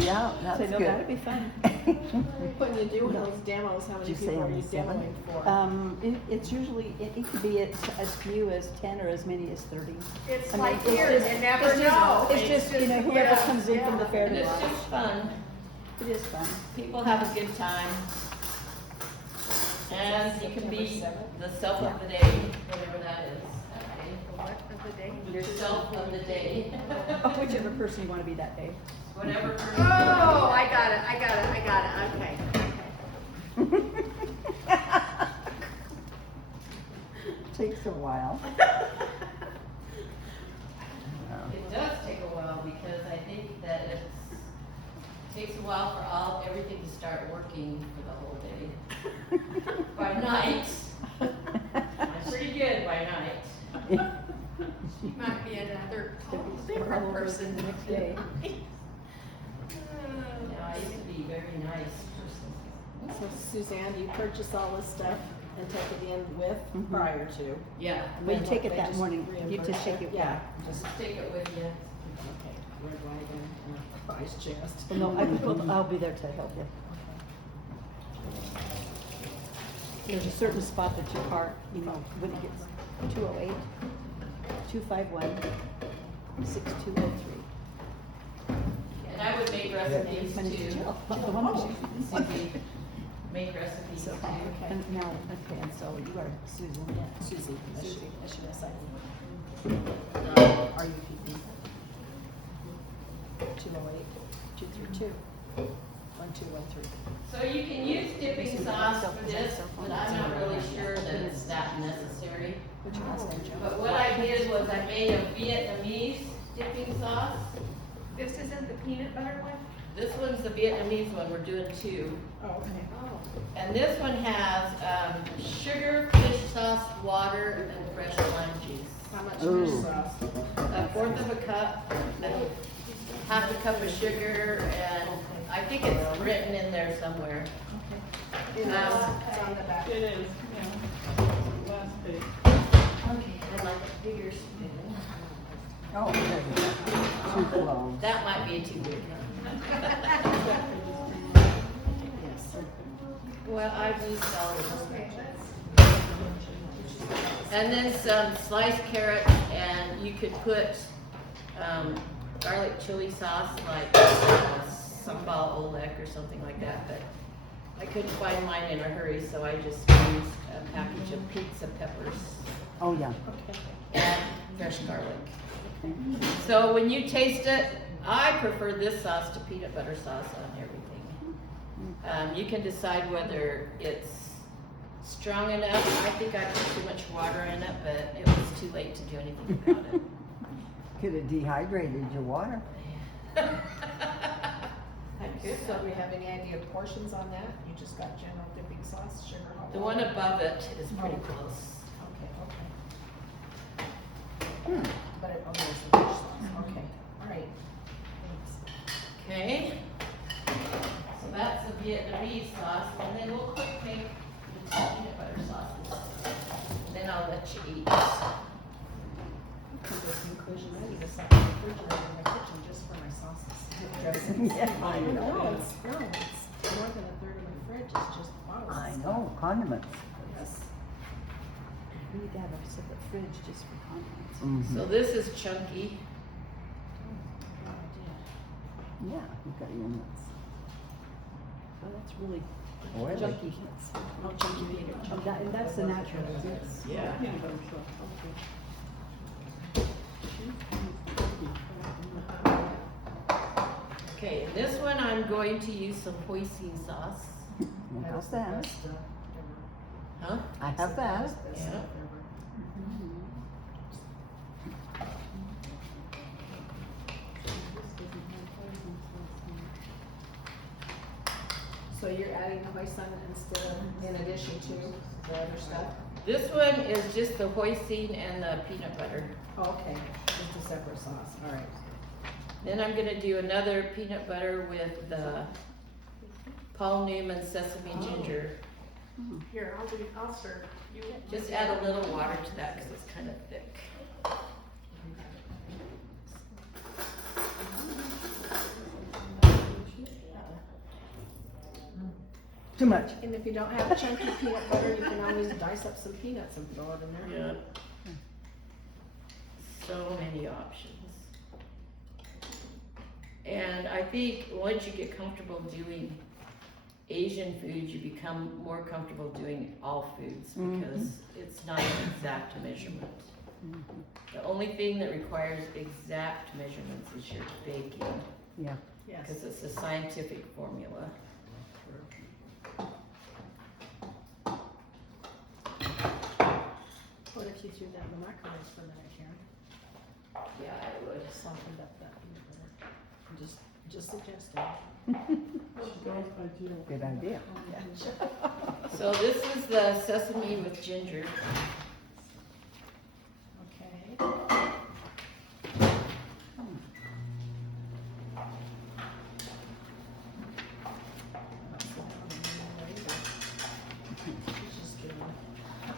Yeah, that's So no, good. that'd be fun. When you do those demos, how many Did you say people are on you the 7th? demoing for? It's usually, it could be as few as 10 or as many as 30. It's I mean, like it's here, just- you never it's just- know. It's just, you know, whoever yeah, comes in from the fair And to it's watch. just fun. It is fun. People have a good time. And you can be September the self of the day, whatever that is. What of the day? Yourself of the day. Whichever person you want to be that day. Whatever. person- Oh, I got it, okay. Takes a while. It does take a while because I think that it takes a while for everything to start working for the whole day. By night, I'm pretty good by night. She might be another All different over person. the next day. Yeah, I used to be a very nice person. So Suzanne, you purchase all this stuff and take it in with Mhm. prior to? Yeah, We Then take what, it they that just morning. You reimburse just take it, yeah. just take it with you. Okay, red wagon and ice chest. Well, no, I'll be there to help you. There's a certain spot that you park, you know, when it gets 208, 251, 6203. And I would make recipes My name's too. Jill. The one that Susie, make recipes too. And now, okay, and so you are Susan. Susie, S-U-S-I. Are you keeping? 208, 232, 1213. So you can use dipping sauce for this, but I'm not really sure that it's that necessary. What's your last name, Joe? But what I did was I made a Vietnamese dipping sauce. This isn't the peanut butter one? This one's the Vietnamese one, we're doing 2. Oh, okay. And this one has sugar, fish sauce, water, and fresh lime juice. How much Ooh. fish sauce? 1/4 of a cup, and 1/2 a cup of sugar, and I think it's written in there somewhere. It's on the back. It is, yeah. Last page. Okay, I'd like a bigger spoon. Oh, there you go. Too close. That might be too big. Yes. Well, I've used all of them. And then some sliced carrots, and you could put garlic chili sauce, like sambal oelek or something like that, but I couldn't find mine in a hurry, so I just used a package of pizza peppers Oh, yeah. Okay. and fresh garlic. So when you taste it, I prefer this sauce to peanut butter sauce on everything. You can decide whether it's strong enough. I think I put too much water in it, but it was too late to do anything about it. Could have dehydrated your water. I could So have. do we have any idea of portions on that? You just got general dipping sauce, sugar, hot The water? one above it is pretty close. Okay. But it, oh, there's the fish sauce, okay, all right. Thanks. Okay? So that's the Vietnamese sauce, and then we'll quick make the peanut butter sauces. she eats. This conclusion, I need to set the refrigerator in my kitchen just for my sauces. Dressings. Yeah, I know. No, it's more than a third of my fridge is just bottles. I know, condiments. Yes. We need to have a separate fridge just for condiments. Mhm. So this is chunky. Yeah, you got your nuts. Oh, that's really Oily. chunky. Oh, chunky peanut. And that's the natural, isn't it? Yeah. Okay, this one I'm going to use some hoisin sauce. I have that. Huh? I have that. Yeah. So you're adding the hoisin instead of, in addition to the other stuff? This one is just the hoisin and the peanut butter. Oh, okay, just a separate sauce, all right. Then I'm gonna do another peanut butter with the Paul Newman sesame ginger. Here, I'll serve. You Just add a little water to that because it's kind of thick. Too much. And if you don't have chunky peanut butter, you can always dice up some peanuts and throw it in there. Yeah. So many options. And I think once you get comfortable doing Asian food, you become more comfortable doing all foods because it's not an exact measurement. The only thing that requires exact measurements is your baking Yeah. Yes. because it's a scientific formula. What if you threw that in the microwave for a minute, Karen? Yeah, I would. Softened up that peanut butter. Just suggesting. Good idea. So this is the sesame with ginger. Okay.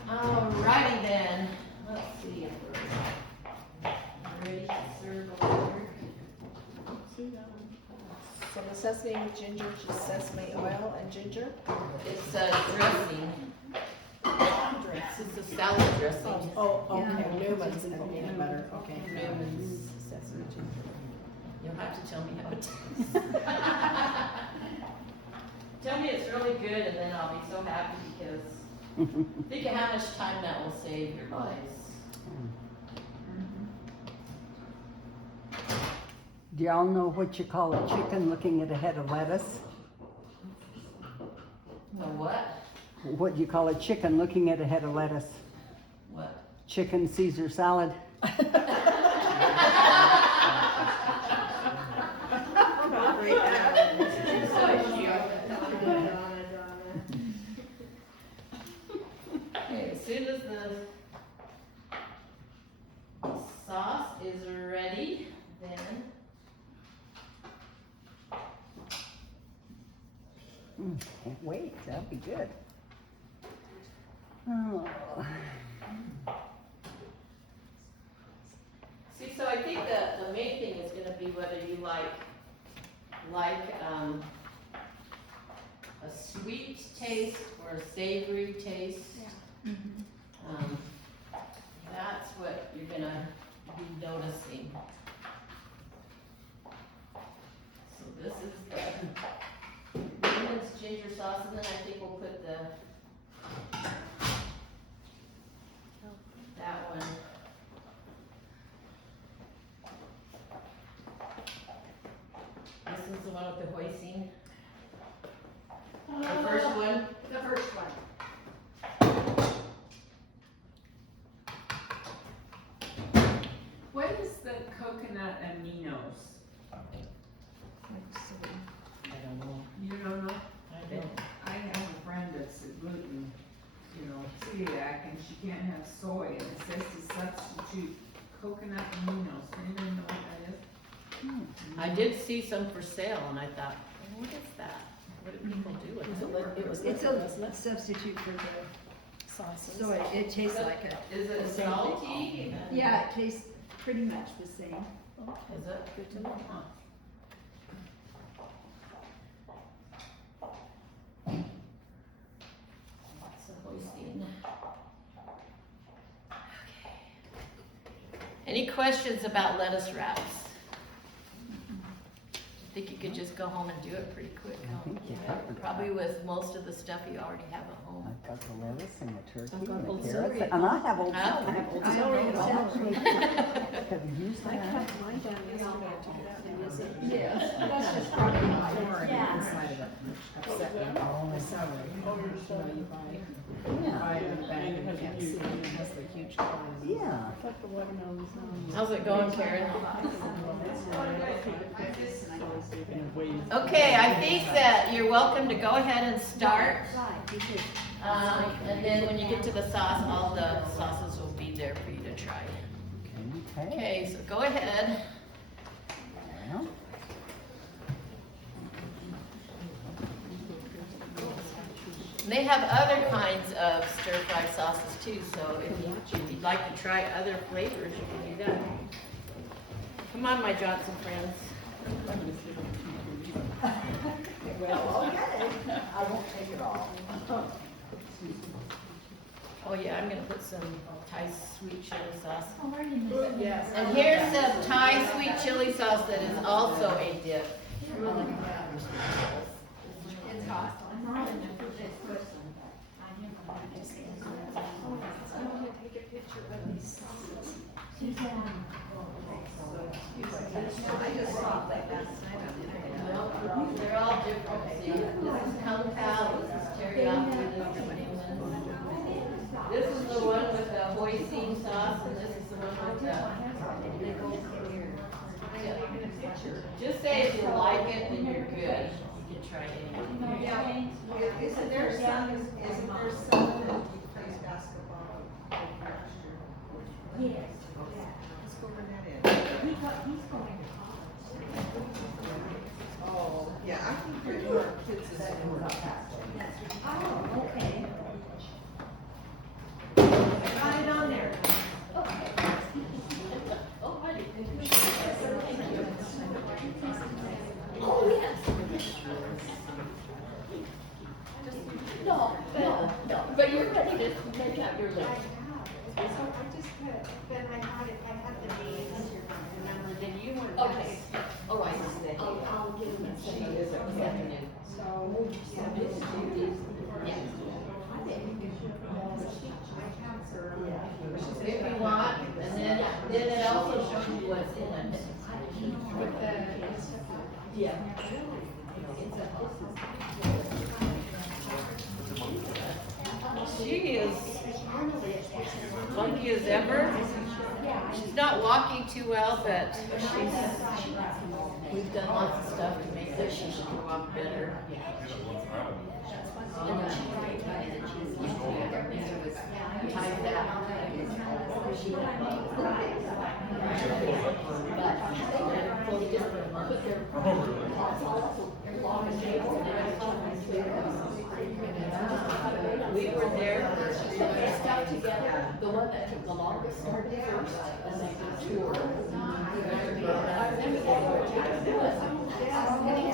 Alrighty then, let's see if we're ready to serve over. So the sesame with ginger, just sesame oil and ginger? It's a dressing. It's a salad dressing. Oh, okay, Newman's and peanut butter, okay. Newman's sesame ginger. You'll have to tell me how it tastes. Tell me it's really good and then I'll be so happy because think of how much time that will save your lives. Do y'all know what you call a chicken looking at a head of lettuce? The what? What do you call a chicken looking at a head of lettuce? What? Chicken Caesar salad. Okay, as soon as the sauce is ready, then Can't wait, that'll be good. Oh. see, so I think the main thing is gonna be whether you like a sweet taste or a savory taste. That's what you're gonna be noticing. So this is the Newman's ginger sauce, and then I think we'll put that one. This is the one with the hoisin. The first one. The first one. What is the coconut aminos? I don't know. You don't know? I don't. I have a friend that's a gluten, celiac, and she can't have soy, and it says to substitute coconut aminos. Anybody know what that is? I did see some for sale, and I thought, what is that? What do people do with it? It was It's liquid, wasn't a it? substitute for the sauces. So it tastes like it. Is it salty? Yeah, it tastes pretty much the same. Is it? Good to know. Lots of hoisin. Okay. Any questions about lettuce wraps? I think you could just go home and do it pretty quick. I think you Yeah, covered probably that. with most of the stuff you already have at home. I've got the lettuce and the turkey I've got and old the carrots, celery. and I have old Huh? celery. I have old I have celery. old I'll celery. actually- Have you used I that? cut mine down yesterday, I took it out and used it. Yes. That's just probably more on the inside of it. Upset with all the celery. You know, you buy the bag and you can't see it, it has the huge clones. Yeah. How's it going, Karen? Okay, I think that you're welcome to go ahead and start. And then when you get to the sauce, all the sauces will be there for you to try. Okay. Okay, so go ahead. Well, And they have other kinds of stir-fry sauces too, so if you'd like to try other flavors, you can do that. Come on, my Johnson friends. well, okay. I won't take it all. Oh yeah, I'm gonna put some Thai sweet chili sauce. Yes. And here's the Thai sweet chili sauce that is also a dip. It's hot. I want to take a picture of these sauces. I just saw that last night on the They're all different. See, this is kung pao, this is teriyaki, this is Newman. This is the one with the hoisin sauce, and this is the one with the. Just say if you like it, then you're good. You can try anything. Isn't there some that plays basketball? Yes. Let's go over that in. He's going to Oh, yeah, I think there were kids that were. Oh, okay. Got it on there. Oh, yes. No, but you're ready to make out your list. So I just put, then I had it, I had the names, remember, then you were. Okay. Oh, I I'll give him a She is a see. So, yeah, this is. Yeah. I have her. If you want, and then it also shows you what's in it. With the. Yeah. She is funky as ever. She's not walking too well, but we've done lots of stuff to make her she should walk better. Ties that. We were there. Stuck together, the one that took the longest started first, and they did tour. I remember they were many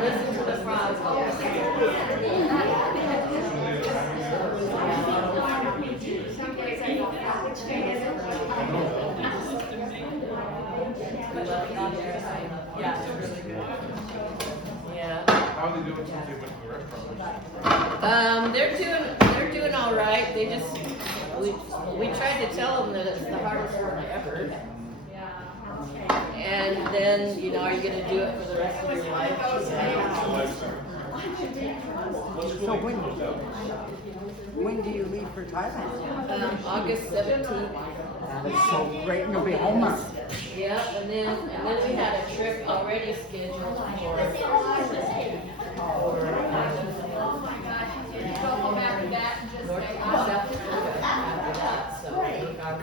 Listen to the frogs. Yeah, it's really good. Yeah. How are they doing since they went to the restaurant? They're doing all right. They just, we tried to tell them that it's the hardest work ever. And then, you know, are you gonna do it for the rest of your life? So when do you leave for Thailand? August 17th. That is so great, and you'll be home on. Yep, and then we had a trip already scheduled for. North and South Dakota after that, so we got to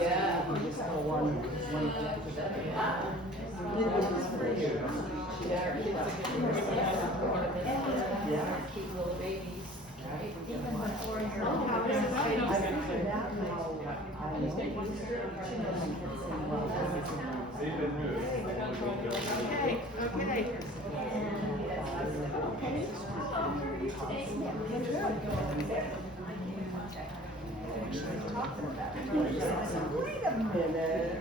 Yeah. Yeah, cute little babies, right? Okay. Wait a minute.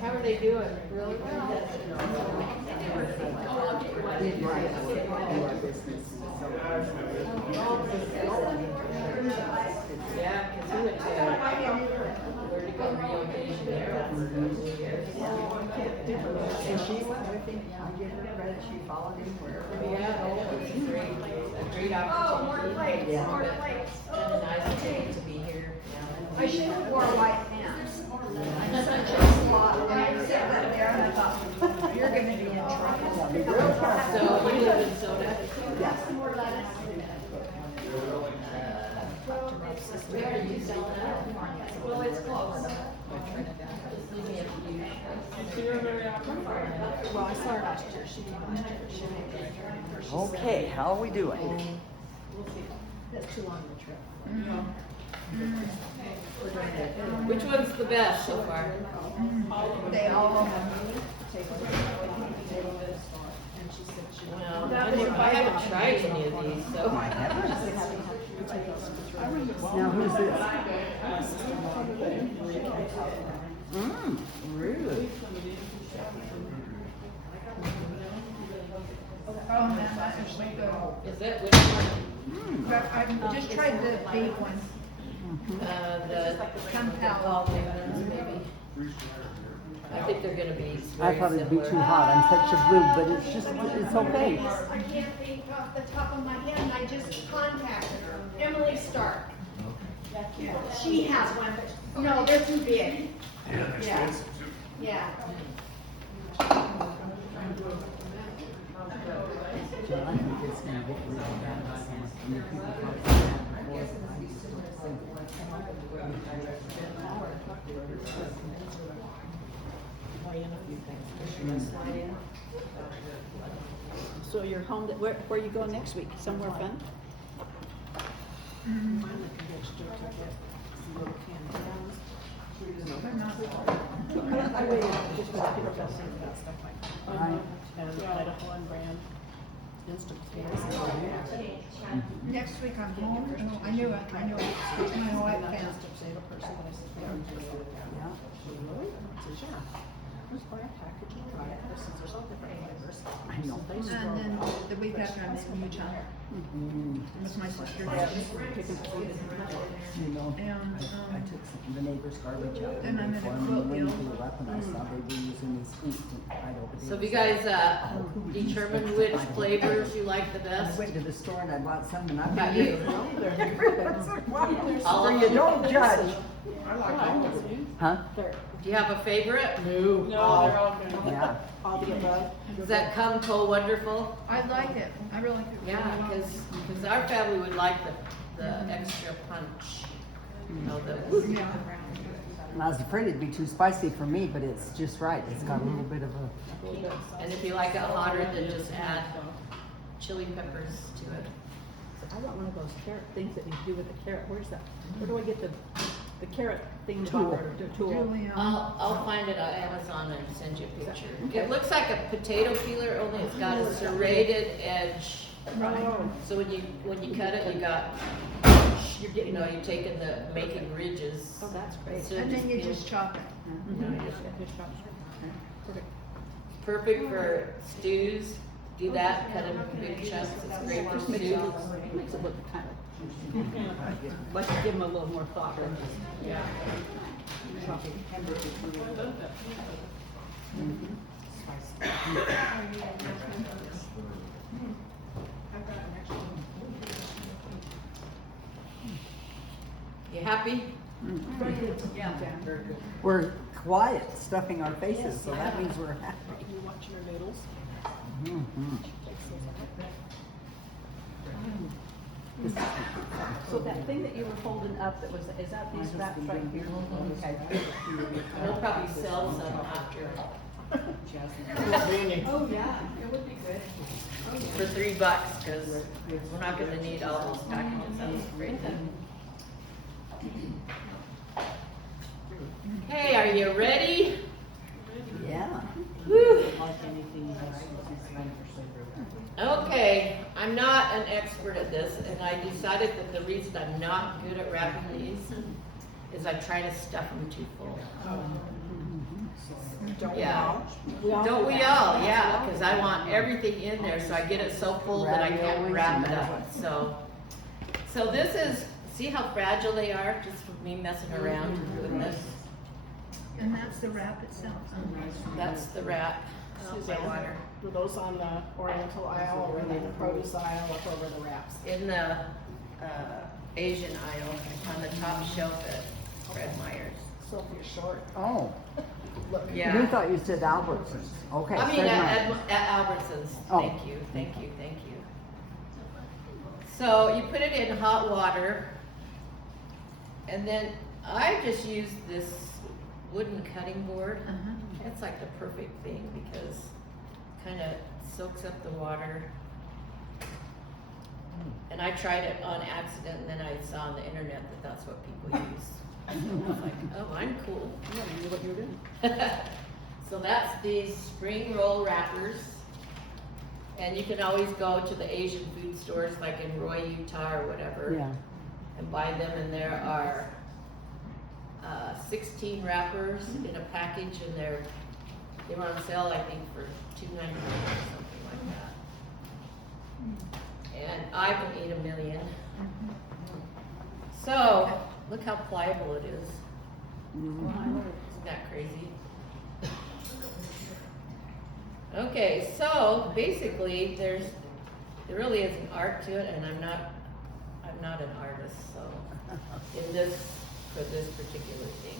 How are they doing? Really well? Yeah, because he went to, where did he go, Rio de Janeiro for 2 years. And she went with him, I give her credit, she followed him wherever. Yeah, oh, it's a great Oh, more opportunity. plates, more plates. And a nice day to be here. I should have wore white pants. I'm such a slob. And I said that there and I thought, you're gonna be in trouble. So you live in Soda? Yes. Where are you selling out? Well, it's close. Just leave me a few. Well, I saw her last year, she came last year, she made it. Okay, how are we doing? That's too long of a trip. Which one's the best so far? They all. And she said she Well, I haven't tried any of these, so. My heavens. Now, who's this? Really? Oh, man, that is so good. Is that which one? But I just tried the big one. The Compal. maybe. I think they're gonna be I very thought it'd be similar. too hot, I'm such a blue, but it's just, it's okay. I can't think off the top of my head, and I just contacted her, Emily Stark. She has one, but, no, they're too big. Yeah. Yeah. John, I think it's gonna get really bad. New people come from that So you're home, where are you going next week? Somewhere fun? I waited just for the people to think about stuff like that. And Idaho and Brand. Next week I'm home. Oh, I knew it. My wife found. Let's buy a package and try it. There's all different flavors. I know. And then the week after I'm in Utah with my sister. You know, And, I took the neighbor's garbage out. then I'm at a before, and quilt when mill. we blew up, and I saw they were using this ink to hide over So there. have you guys, determined which flavors you like the I best? went to the store and I bought some, and I've About been you? All So of you them? don't judge. Huh? Do you have a favorite? No, they're all good. Yeah. All the above. Does that come cold wonderful? I like it. I really do. Yeah, because our family would like the extra punch. You know, the, Yeah. And I was afraid it'd be too spicy for me, but it's just right. It's got a little bit of a, and if you like it hotter, then just add chili peppers to it. I want one of those carrot things that you do with the carrot. Where's that? Where do I get the carrot thing? Tool. The tool. Julian. I'll find it on Amazon and send you a picture. It looks like a potato peeler, only it's got a serrated edge. Oh. So when you cut it, you're taking the making ridges. Oh, that's great. So And then you just chop it. Perfect. perfect for stews. Do that, cut in big chunks. It's great for Just makes stews. it look kind of, like to give them a little more thought than just chopping. happy? Yeah. Very good. We're quiet, stuffing our faces, so that means we're happy. You watching your noodles? Mhm. So that thing that you were holding up, that was, is that these wraps right here? Okay. We'll probably sell some after Oh, yeah, it would be good. for $3, cause we're not gonna need all those packages, I was afraid that. Okay, are you ready? Yeah. Whew. Okay, I'm not an expert at this, and I decided that the reason I'm not good at wrapping these is I try to stuff them too full. Don't Yeah. we all? Don't do we that. all? Yeah, because I want everything in there, so I get it so full that I can't Raviolis wrap and it up. So this is, see how fragile they are, just from me messing around with this? And that's the wrap itself. That's the wrap. Oh, my Suzanne, water. were those on the oriental aisle or in the produce aisle up over the wraps? In the Asian aisle, on the top shelf at Fred Meyer's. So if you're short, Oh, look. Yeah. you thought you said Albertsons. Okay. I mean, Fred at Meyer. Albertsons. Oh. Thank you, thank you, thank you. So you put it in hot water, and then I just use this wooden cutting board. It's like the perfect thing because it kind of soaks up the water. And I tried it on accident, and then I saw on the internet that that's what people use. I was like, oh, I'm cool. Yeah, you knew what you were doing. So that's these spring roll wrappers. And you can always go to the Asian food stores like in Roy, Utah or whatever. Yeah. And buy them, and there are 16 wrappers in a package, and they were on sale I think for $2.99 or something like that. And I can eat 1,000,000. So, look how pliable it is. Mhm. Isn't that crazy? Okay, so basically there really is an art to it, and I'm not an artist, so for this particular thing.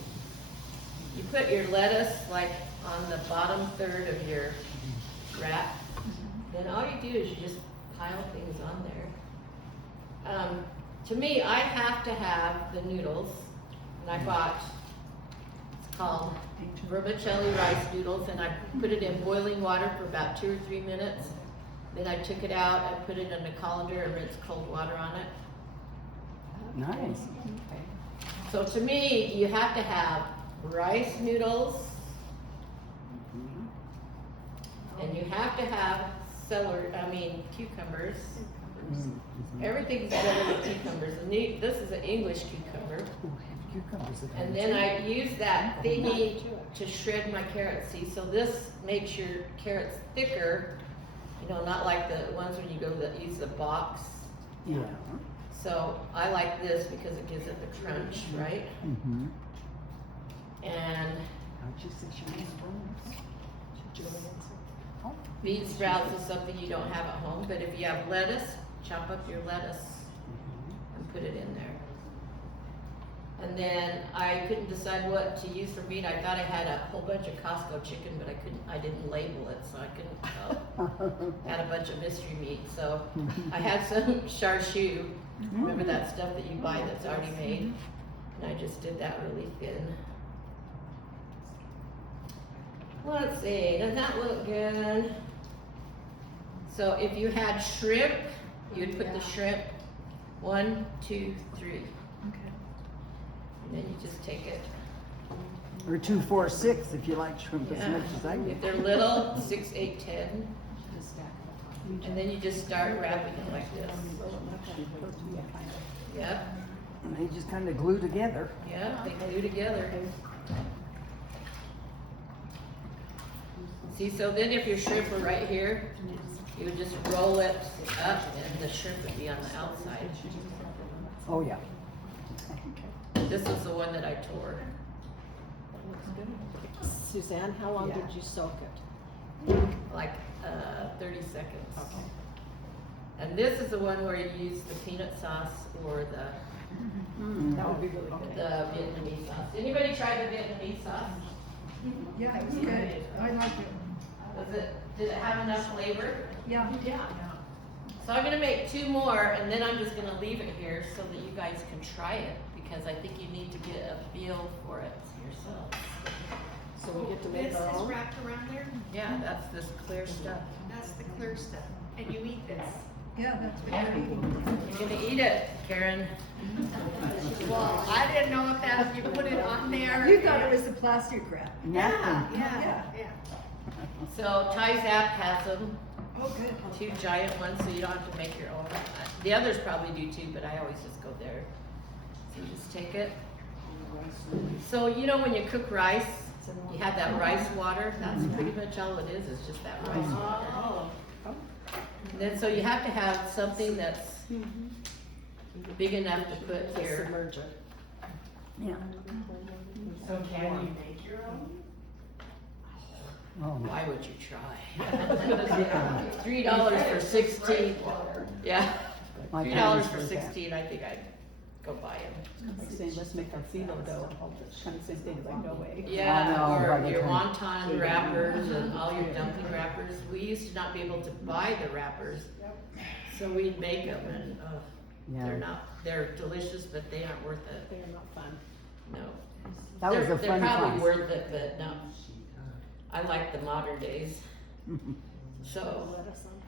You put your lettuce like on the bottom third of your wrap, then all you do is you just pile things on there. To me, I have to have the noodles, and I bought, it's called vermicelli rice noodles, and I put it in boiling water for about 2 or 3 minutes. Then I took it out, I put it in a colander and rinsed cold water on it. Nice. So to me, you have to have rice noodles, and you have to have cucumbers. Mhm. Everything's better with cucumbers. And this is an English cucumber. Ooh, have cucumbers in And there, then too. I use that thingy to shred my carrots. See, so this makes your carrots thicker, you know, not like the ones when you use the box. Yeah. So I like this because it gives it the crunch, right? Mm-hmm. And How'd you say she was from? Oh. bean sprouts is something you don't have at home, but if you have lettuce, chop up your lettuce and put it in there. And then I couldn't decide what to use for meat. I thought I had a whole bunch of Costco chicken, but I didn't label it, so I couldn't had a bunch of mystery meat. So I had some char-siu. Remember that stuff that you buy that's already made? And I just did that really thin. Let's see, does that look good? So if you had shrimp, you'd put the shrimp 1, 2, 3. And then you just take it. Or 2, 4, 6 if you like shrimp as Yeah. much as I do. If they're little, 6, 8, 10. And then you just start wrapping it like this. Yep, And they just kind of glue together. yep, they glue together. See, so then if your shrimp were right here, you would just roll it up and the shrimp would be on the outside. Oh, yeah. This is the one that I tore. Suzanne, how long Yeah. did you soak it? Like 30 seconds. And this is the one where you use the peanut sauce or the That would be really good. The Vietnamese sauce. Anybody try the Vietnamese sauce? Yeah, it was good. I like it. Did it have enough flavor? Yeah. So I'm gonna make 2 more, and then I'm just gonna leave it here so that you guys can try it, because I think you need to get a feel for it yourself. So we get to make This our is own? wrapped around there. Yeah, that's this clear stuff. That's the clear stuff. And you eat this. Yeah, that's what you're You're gonna eat it, Karen. Well, I didn't know if that, if you put it on there. You thought it was the plastic wrap. Napkin. Yeah. So Ty's app has them, Oh, good. 2 giant ones, so you don't have to make your own. The others probably do too, but I always just go there. So you just take it. So you know when you cook rice, you have that rice water, that's pretty much all it is, it's just that rice water. And then so you have to have something that's big enough to put here. Submerge it. Yeah. So can you make your own? Oh, Why would you try? $3 for 16. Yeah, my $3 parents for did that. 16, I think I'd go buy them. Like saying, let's make our phyllo dough, all the kind of same thing, like no way. Yeah, I know, or by the your time- wonton wrappers and all your dumpling wrappers. We used to not be able to buy the wrappers, so we'd make them, and Yeah. they're delicious, but they aren't worth it. They are not fun. No. That was a They're fun probably class. worth it, but no. I like the modern days. So,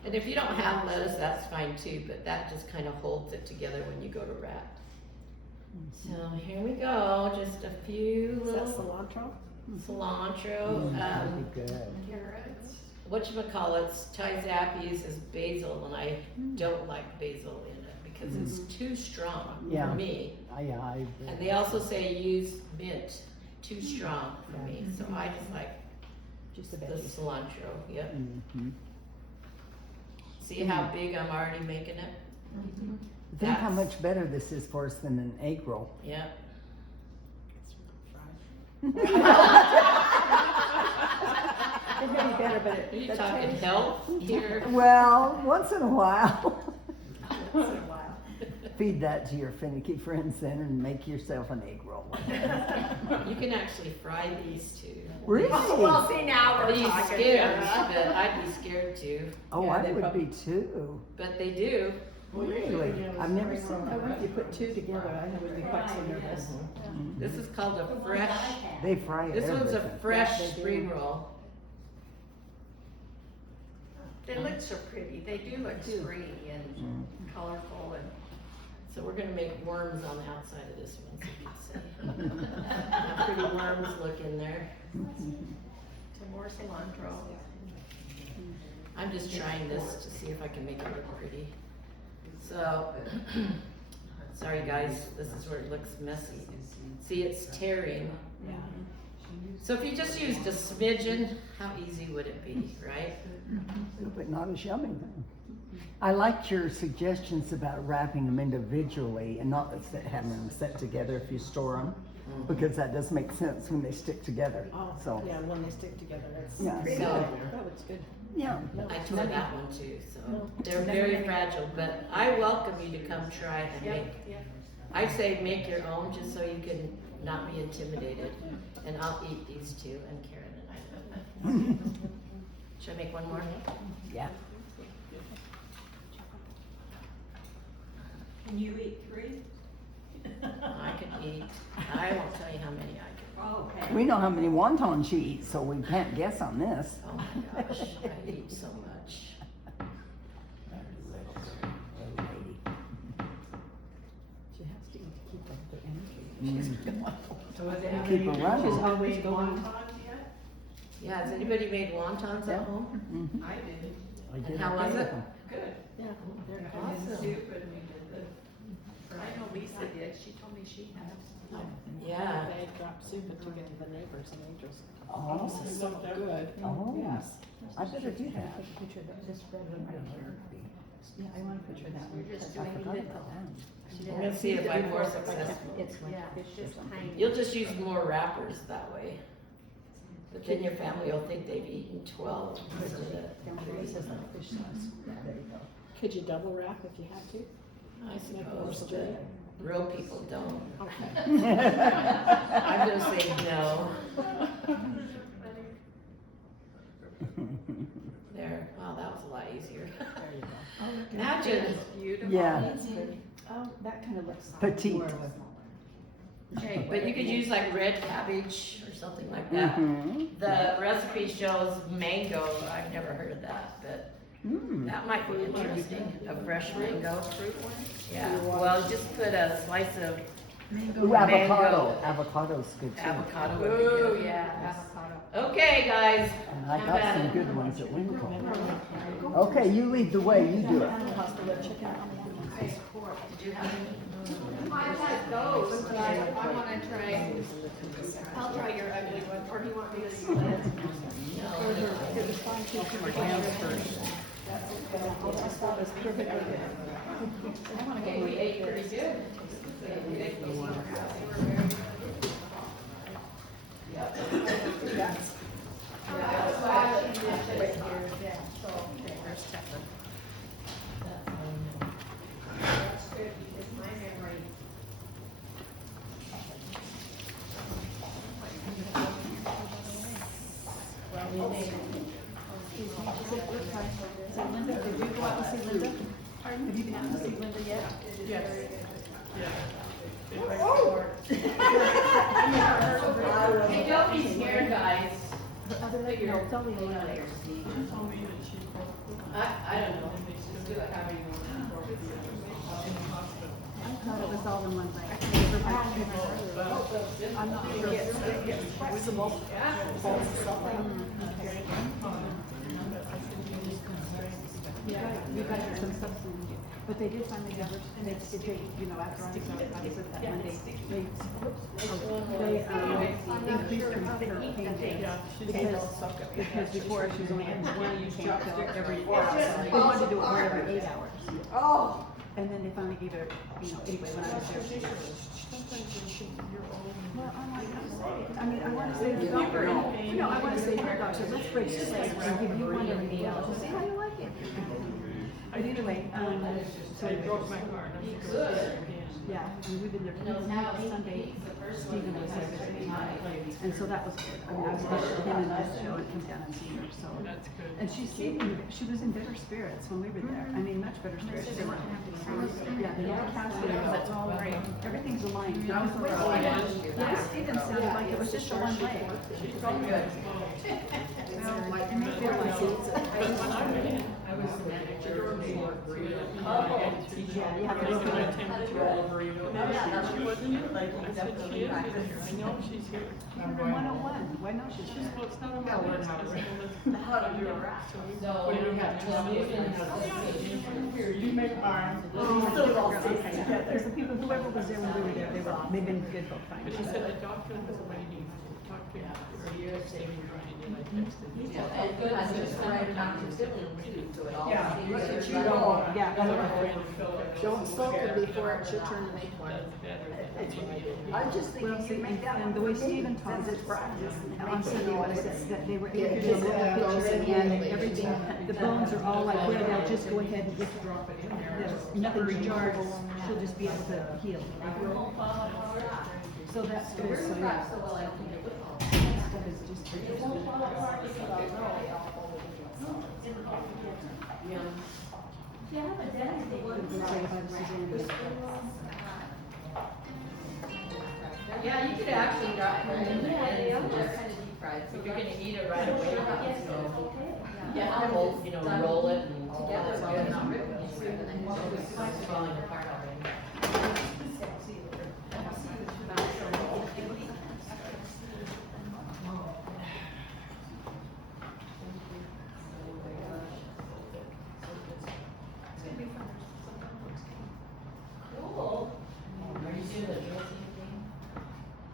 and if you don't have lettuce, that's fine too, but that just kind of holds it together when you go to wrap. So here we go, just a few Is that little cilantro? cilantro. That'd be good. Carrots. Whatchamacallits, Thai Zap uses basil, and I don't like basil in it because it's too strong Yeah. for me. Yeah, I And they also say use mint, too strong for me, so I just like Just a the bit. cilantro, yep. Mhm. See how big I'm already making it? Think how That's- much better this is for us than an egg roll. Yep. It may be better, but Are you the talking taste- health here? Well, once in a while. Once in a while. Feed that to your finicky friends then and make yourself an egg roll. You can actually fry these too. Really? Well, see, now we're Are you talking. scared? But I'd be scared too, Oh, Yeah, I they would probably- be too. but they do. Really? I've never seen Oh, that. well, if you put 2 together, I would be quite so nervous. This is called a fresh, They fry this one's a everything. fresh Yeah, they do. spring roll. They look so pretty. They do look springy and colorful and. So we're gonna make worms on the outside of this one, so you can see. How pretty worms look in there. Some more cilantro. I'm just trying this to see if I can make it look pretty. So, sorry guys, this is where it looks messy. See, it's tearing. Yeah. So if you just used a smidgen, how easy would it be, right? But not as yummy then. I liked your suggestions about wrapping them individually and not having them set together if you store them. Because that does make sense when they stick together. Oh, So, yeah, when they stick together, it's Yeah. pretty So- good. That looks good. yeah. I tore that one too, so No. they're very fragile, but I welcome you to come try and make. I say make your own just so you can not be intimidated. And I'll eat these two, and Karen and I. Should I make one more? Yeah. Can you eat 3? I can eat, I won't tell you how many I can. Oh, okay. We know how many wontons she eats, so we can't guess on this. Oh my gosh, I eat so much. She has to eat to keep up the energy. So has Keep anybody her running. She's always made going. wontons yet? Yeah, has anybody made wontons Yeah. at home? Mhm. I did. I did how okay was with it? them. Good. Yeah, they're We did Awesome. soup and we did the. I know Lisa did. She told me she had. Yeah. They dropped soup and took it to the neighbors and they just. Oh, It looked good. oh, Yes. I better do that. Picture that, this red one right here. Yeah, I want to picture that one. You're just I doing forgot it. about that. We're gonna see if I'm more successful. It's like Yeah, fish it's or just something. tiny. You'll just use more wrappers that way. But then your family will think they've eaten 12 instead of It says 3. like fish sauce. There you go. Could you double wrap if you had to? I Make it more suppose, sturdy? but Real people don't. Okay. I'm gonna say no. There, wow, that was a lot easier. Imagine. Yeah. Oh, that kind of looks. Petite. more of a- Okay, but you could use like red cabbage or something like that. Mhm. The recipe shows mango, I've never heard of that, but Mm. that might be interesting, a fresh mango. Yeah, well, just put a slice of Ooh, avocado. Mango. Avocado's good too. avocado would be Ooh, good. yeah, avocado. Okay, guys. And I got some good ones at Winkle. Okay, you lead the way, you do it. Did you have any? I've had those, but I wanna try, I'll try your ugly one, or do you want me to see that? Okay, we ate pretty good. That's good, because my memory. So Linda, did you go out and see Linda? Have you been out to see Linda yet? Yes. Hey, don't be scared, guys. Other than, no, tell me later. I don't know, just do it however you want. I thought it was all in one place. I'm not sure. It's flexible. Yeah, we got some stuff, but they did finally give us, and they, you know, after I was at that Monday, they increased her payment. Because before she was only having one camp every, they wanted to do it one every 8 hours. Oh. And then they finally gave her, you know, anyway, when I was there. Well, I'm like, I mean, I wanna say the doctor, no, I wanna say the doctor, let's break this leg and give you one every 8 hours, and see how you like it. But anyway, so. I broke my car. Yeah, and we've been there Sunday, Stephen was there visiting, and so that was good. I mean, I was with him and us, Joe, and come down and see her, so. That's good. And she was in better spirits when we were there. I mean, much better spirits. Yeah, they don't cast it, it's all right. Everything's aligned. Yeah, Stephen sounded like it was just a one leg. She's all good. And they feel like it's. I was the manager of the burrito. Yeah, you have to Because go I through it. attended to all the burrito. She wasn't here, like, I said, she is here. I know she's here. You're in 101. Why not? She's She's, well, it's not on my Yeah, list, we're it's not. on the list. So we don't have Here, you make mine. Because the people, whoever was there when we were there, they've been good both But times. she said the doctor was waiting to talk to you, or you're saving Ryan, and I texted you. Yeah. Don't soak it before it's your turn to make one. That's better, that's what I do. I just think Well, you see, make that and the way Stephen taught it, on Sunday was that they were able Yeah, to look just, at pictures those and and everything, the bones are all like where they'll just go ahead and just drop it in there. Nothing's jarred, she'll just be able to heal. So that's good, so yeah. Stuff is just. Yeah, you could actually drop them in the end. If you're gonna eat it right away, so. Yeah, roll, you know, roll it and. Together, not rip it. It's falling apart already. Cool. Are you doing the dressing thing?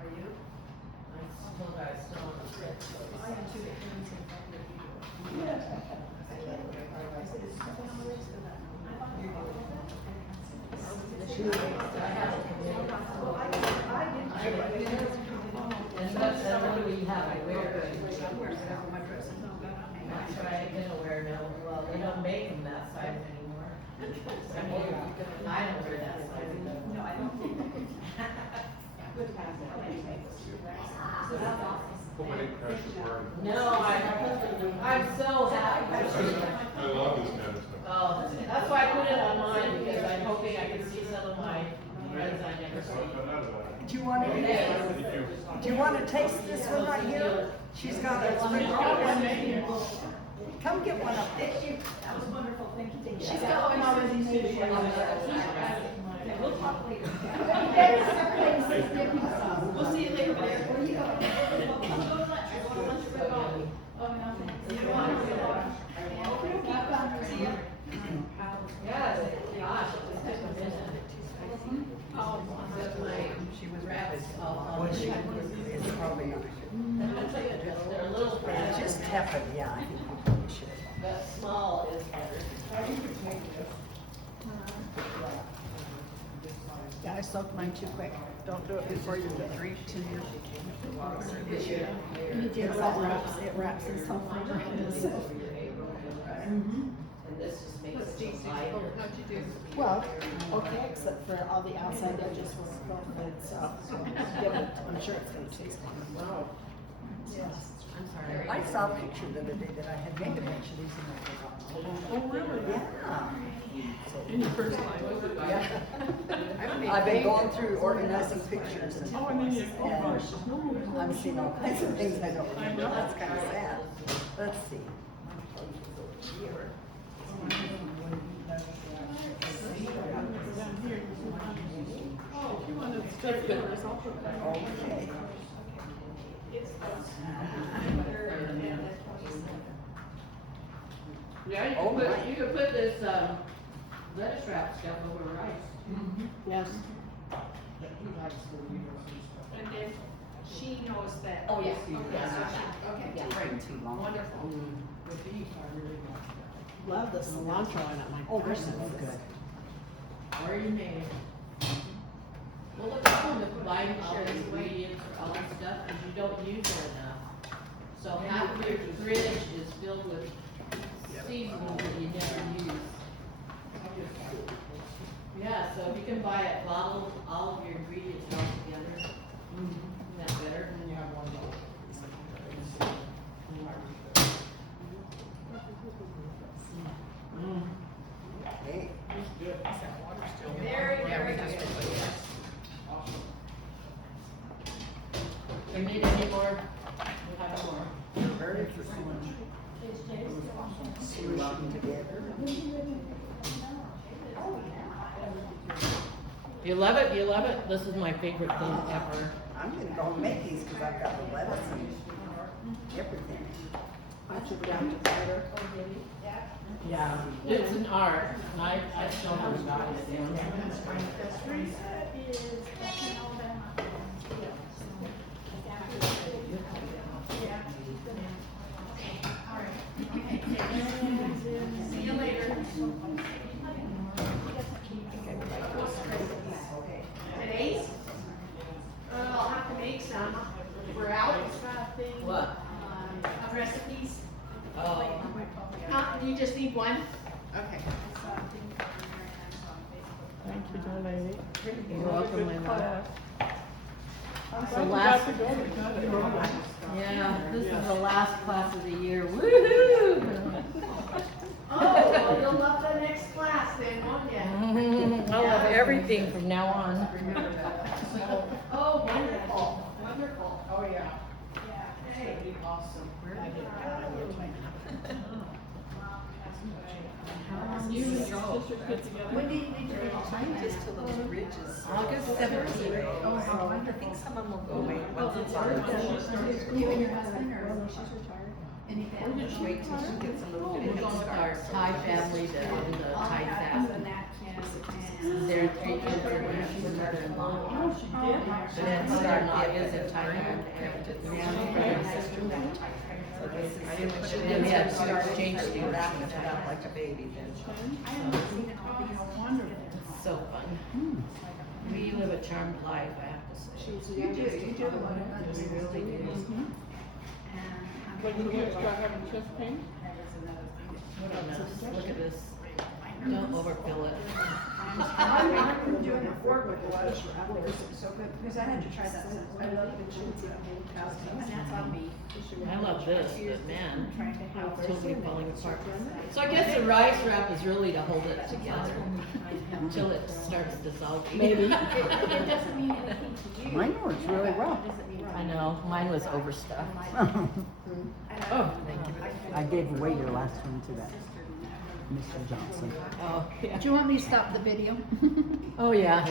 Are you? I told her I was still on the trip, so. I am too. And that's what we have to wear. That's what I'm gonna wear now. Well, they don't make them that size anymore. I don't wear that size. No, I don't think. Hope I didn't crash your party. No, I'm so happy. I love this kind of stuff. Oh, that's why I put it on mine, because I'm hoping I can see some of my friends I never see. Do you want to, do you want to taste this one right here? She's got a spring roll. Come get one of them. That was wonderful, thank you. She's got one already made. We'll talk later. We'll see you later. Where are you going? Yes, gosh, it's just a minute. She was rabbit. Well, she is probably, They're a little it's just tepid, yeah, I think we probably should. but small is better. Yeah, I soaked mine too quick. Don't do it before you get three to your. It wraps in some flavor. And this just makes it so lighter. Well, okay, except for all the outside edges was filtered, so I'm sure it's gonna taste good. Wow. I'm sorry. I saw a picture the other day that I had made a bunch of these and I forgot. Oh, really? Yeah. In your first life? Yeah. I've been going through organizing pictures and, Oh, I mean, you, oh gosh. and I'm seeing all kinds of things I don't I remember. know. That's kind of sad. Let's see. Here. Down here, you can find- oh, if you want to stuff bitters, I'll put that on. Okay. Yeah, you Oh, can put, right. you can put this, lettuce wrap stuff over rice. Yes. And then she knows that. Oh, yes. Okay, so she, okay. Yeah. Praying too long. Wonderful. Love the cilantro in it, my Oh, this goodness. is good. Already made. Well, look at them, combining all the ingredients or all this stuff, because you don't use it enough. So half of your fridge is filled with seasonings that you never use. Yeah, so if you can buy it bottled, all of your ingredients all together, isn't that better? Hey. Very, very good. If you need any more, we'll have more. Very first one. Smushing together. You love it, you love it? This is my favorite thing ever. I'm gonna go make these because I've got the lettuce and everything. I took it out to butter. Yeah, it's an art, and I still haven't gotten it down. See you later. Today's? I'll have to make some. We're out What? of recipes. Oh, You just need one? Okay. Thank you, dear lady. you're welcome, my love. I'm The glad you last- got to go, we got it. Yeah, this is the last class of the year, woo-hoo! Oh, well, you'll love the next class then, won't you? I love everything from now on. Oh, wonderful, wonderful. Oh, yeah. Hey. Awesome. You and your sister put together. When do you need to be time just till those ridges? August 17th. Oh, I think some of them will go away. Well, it's You and your husband, or she's retired? Any family? Wait till she gets a little We're bit going with our Thai family to the Thai fast. Their three kids are with she's a mother-in-law. Oh, she did? But then mother-in-law is in Thailand, and brother and sister went to Thailand. I didn't want you Then we had to start exchange students. wrapping it up like a baby then. It's so fun. We live a charmed life, I have to say. You do. We really do. Like, you start having chest pain? What a mess. Look at this. Don't overfill it. I'm doing it forward with the lettuce wrap because it's so good, because I had to try that since I love the chili. And that's on me. I love this, but man, Trying to have. it's totally falling apart. So I guess the rice wrap is really to hold it together until it starts dissolving. Maybe. It doesn't mean anything to you. Mine works really well. I know, mine was overstuffed. Oh, thank you. I gave away your last one to that Mr. Johnson. Oh, yeah. Do you want me to stop the video? Oh, yeah.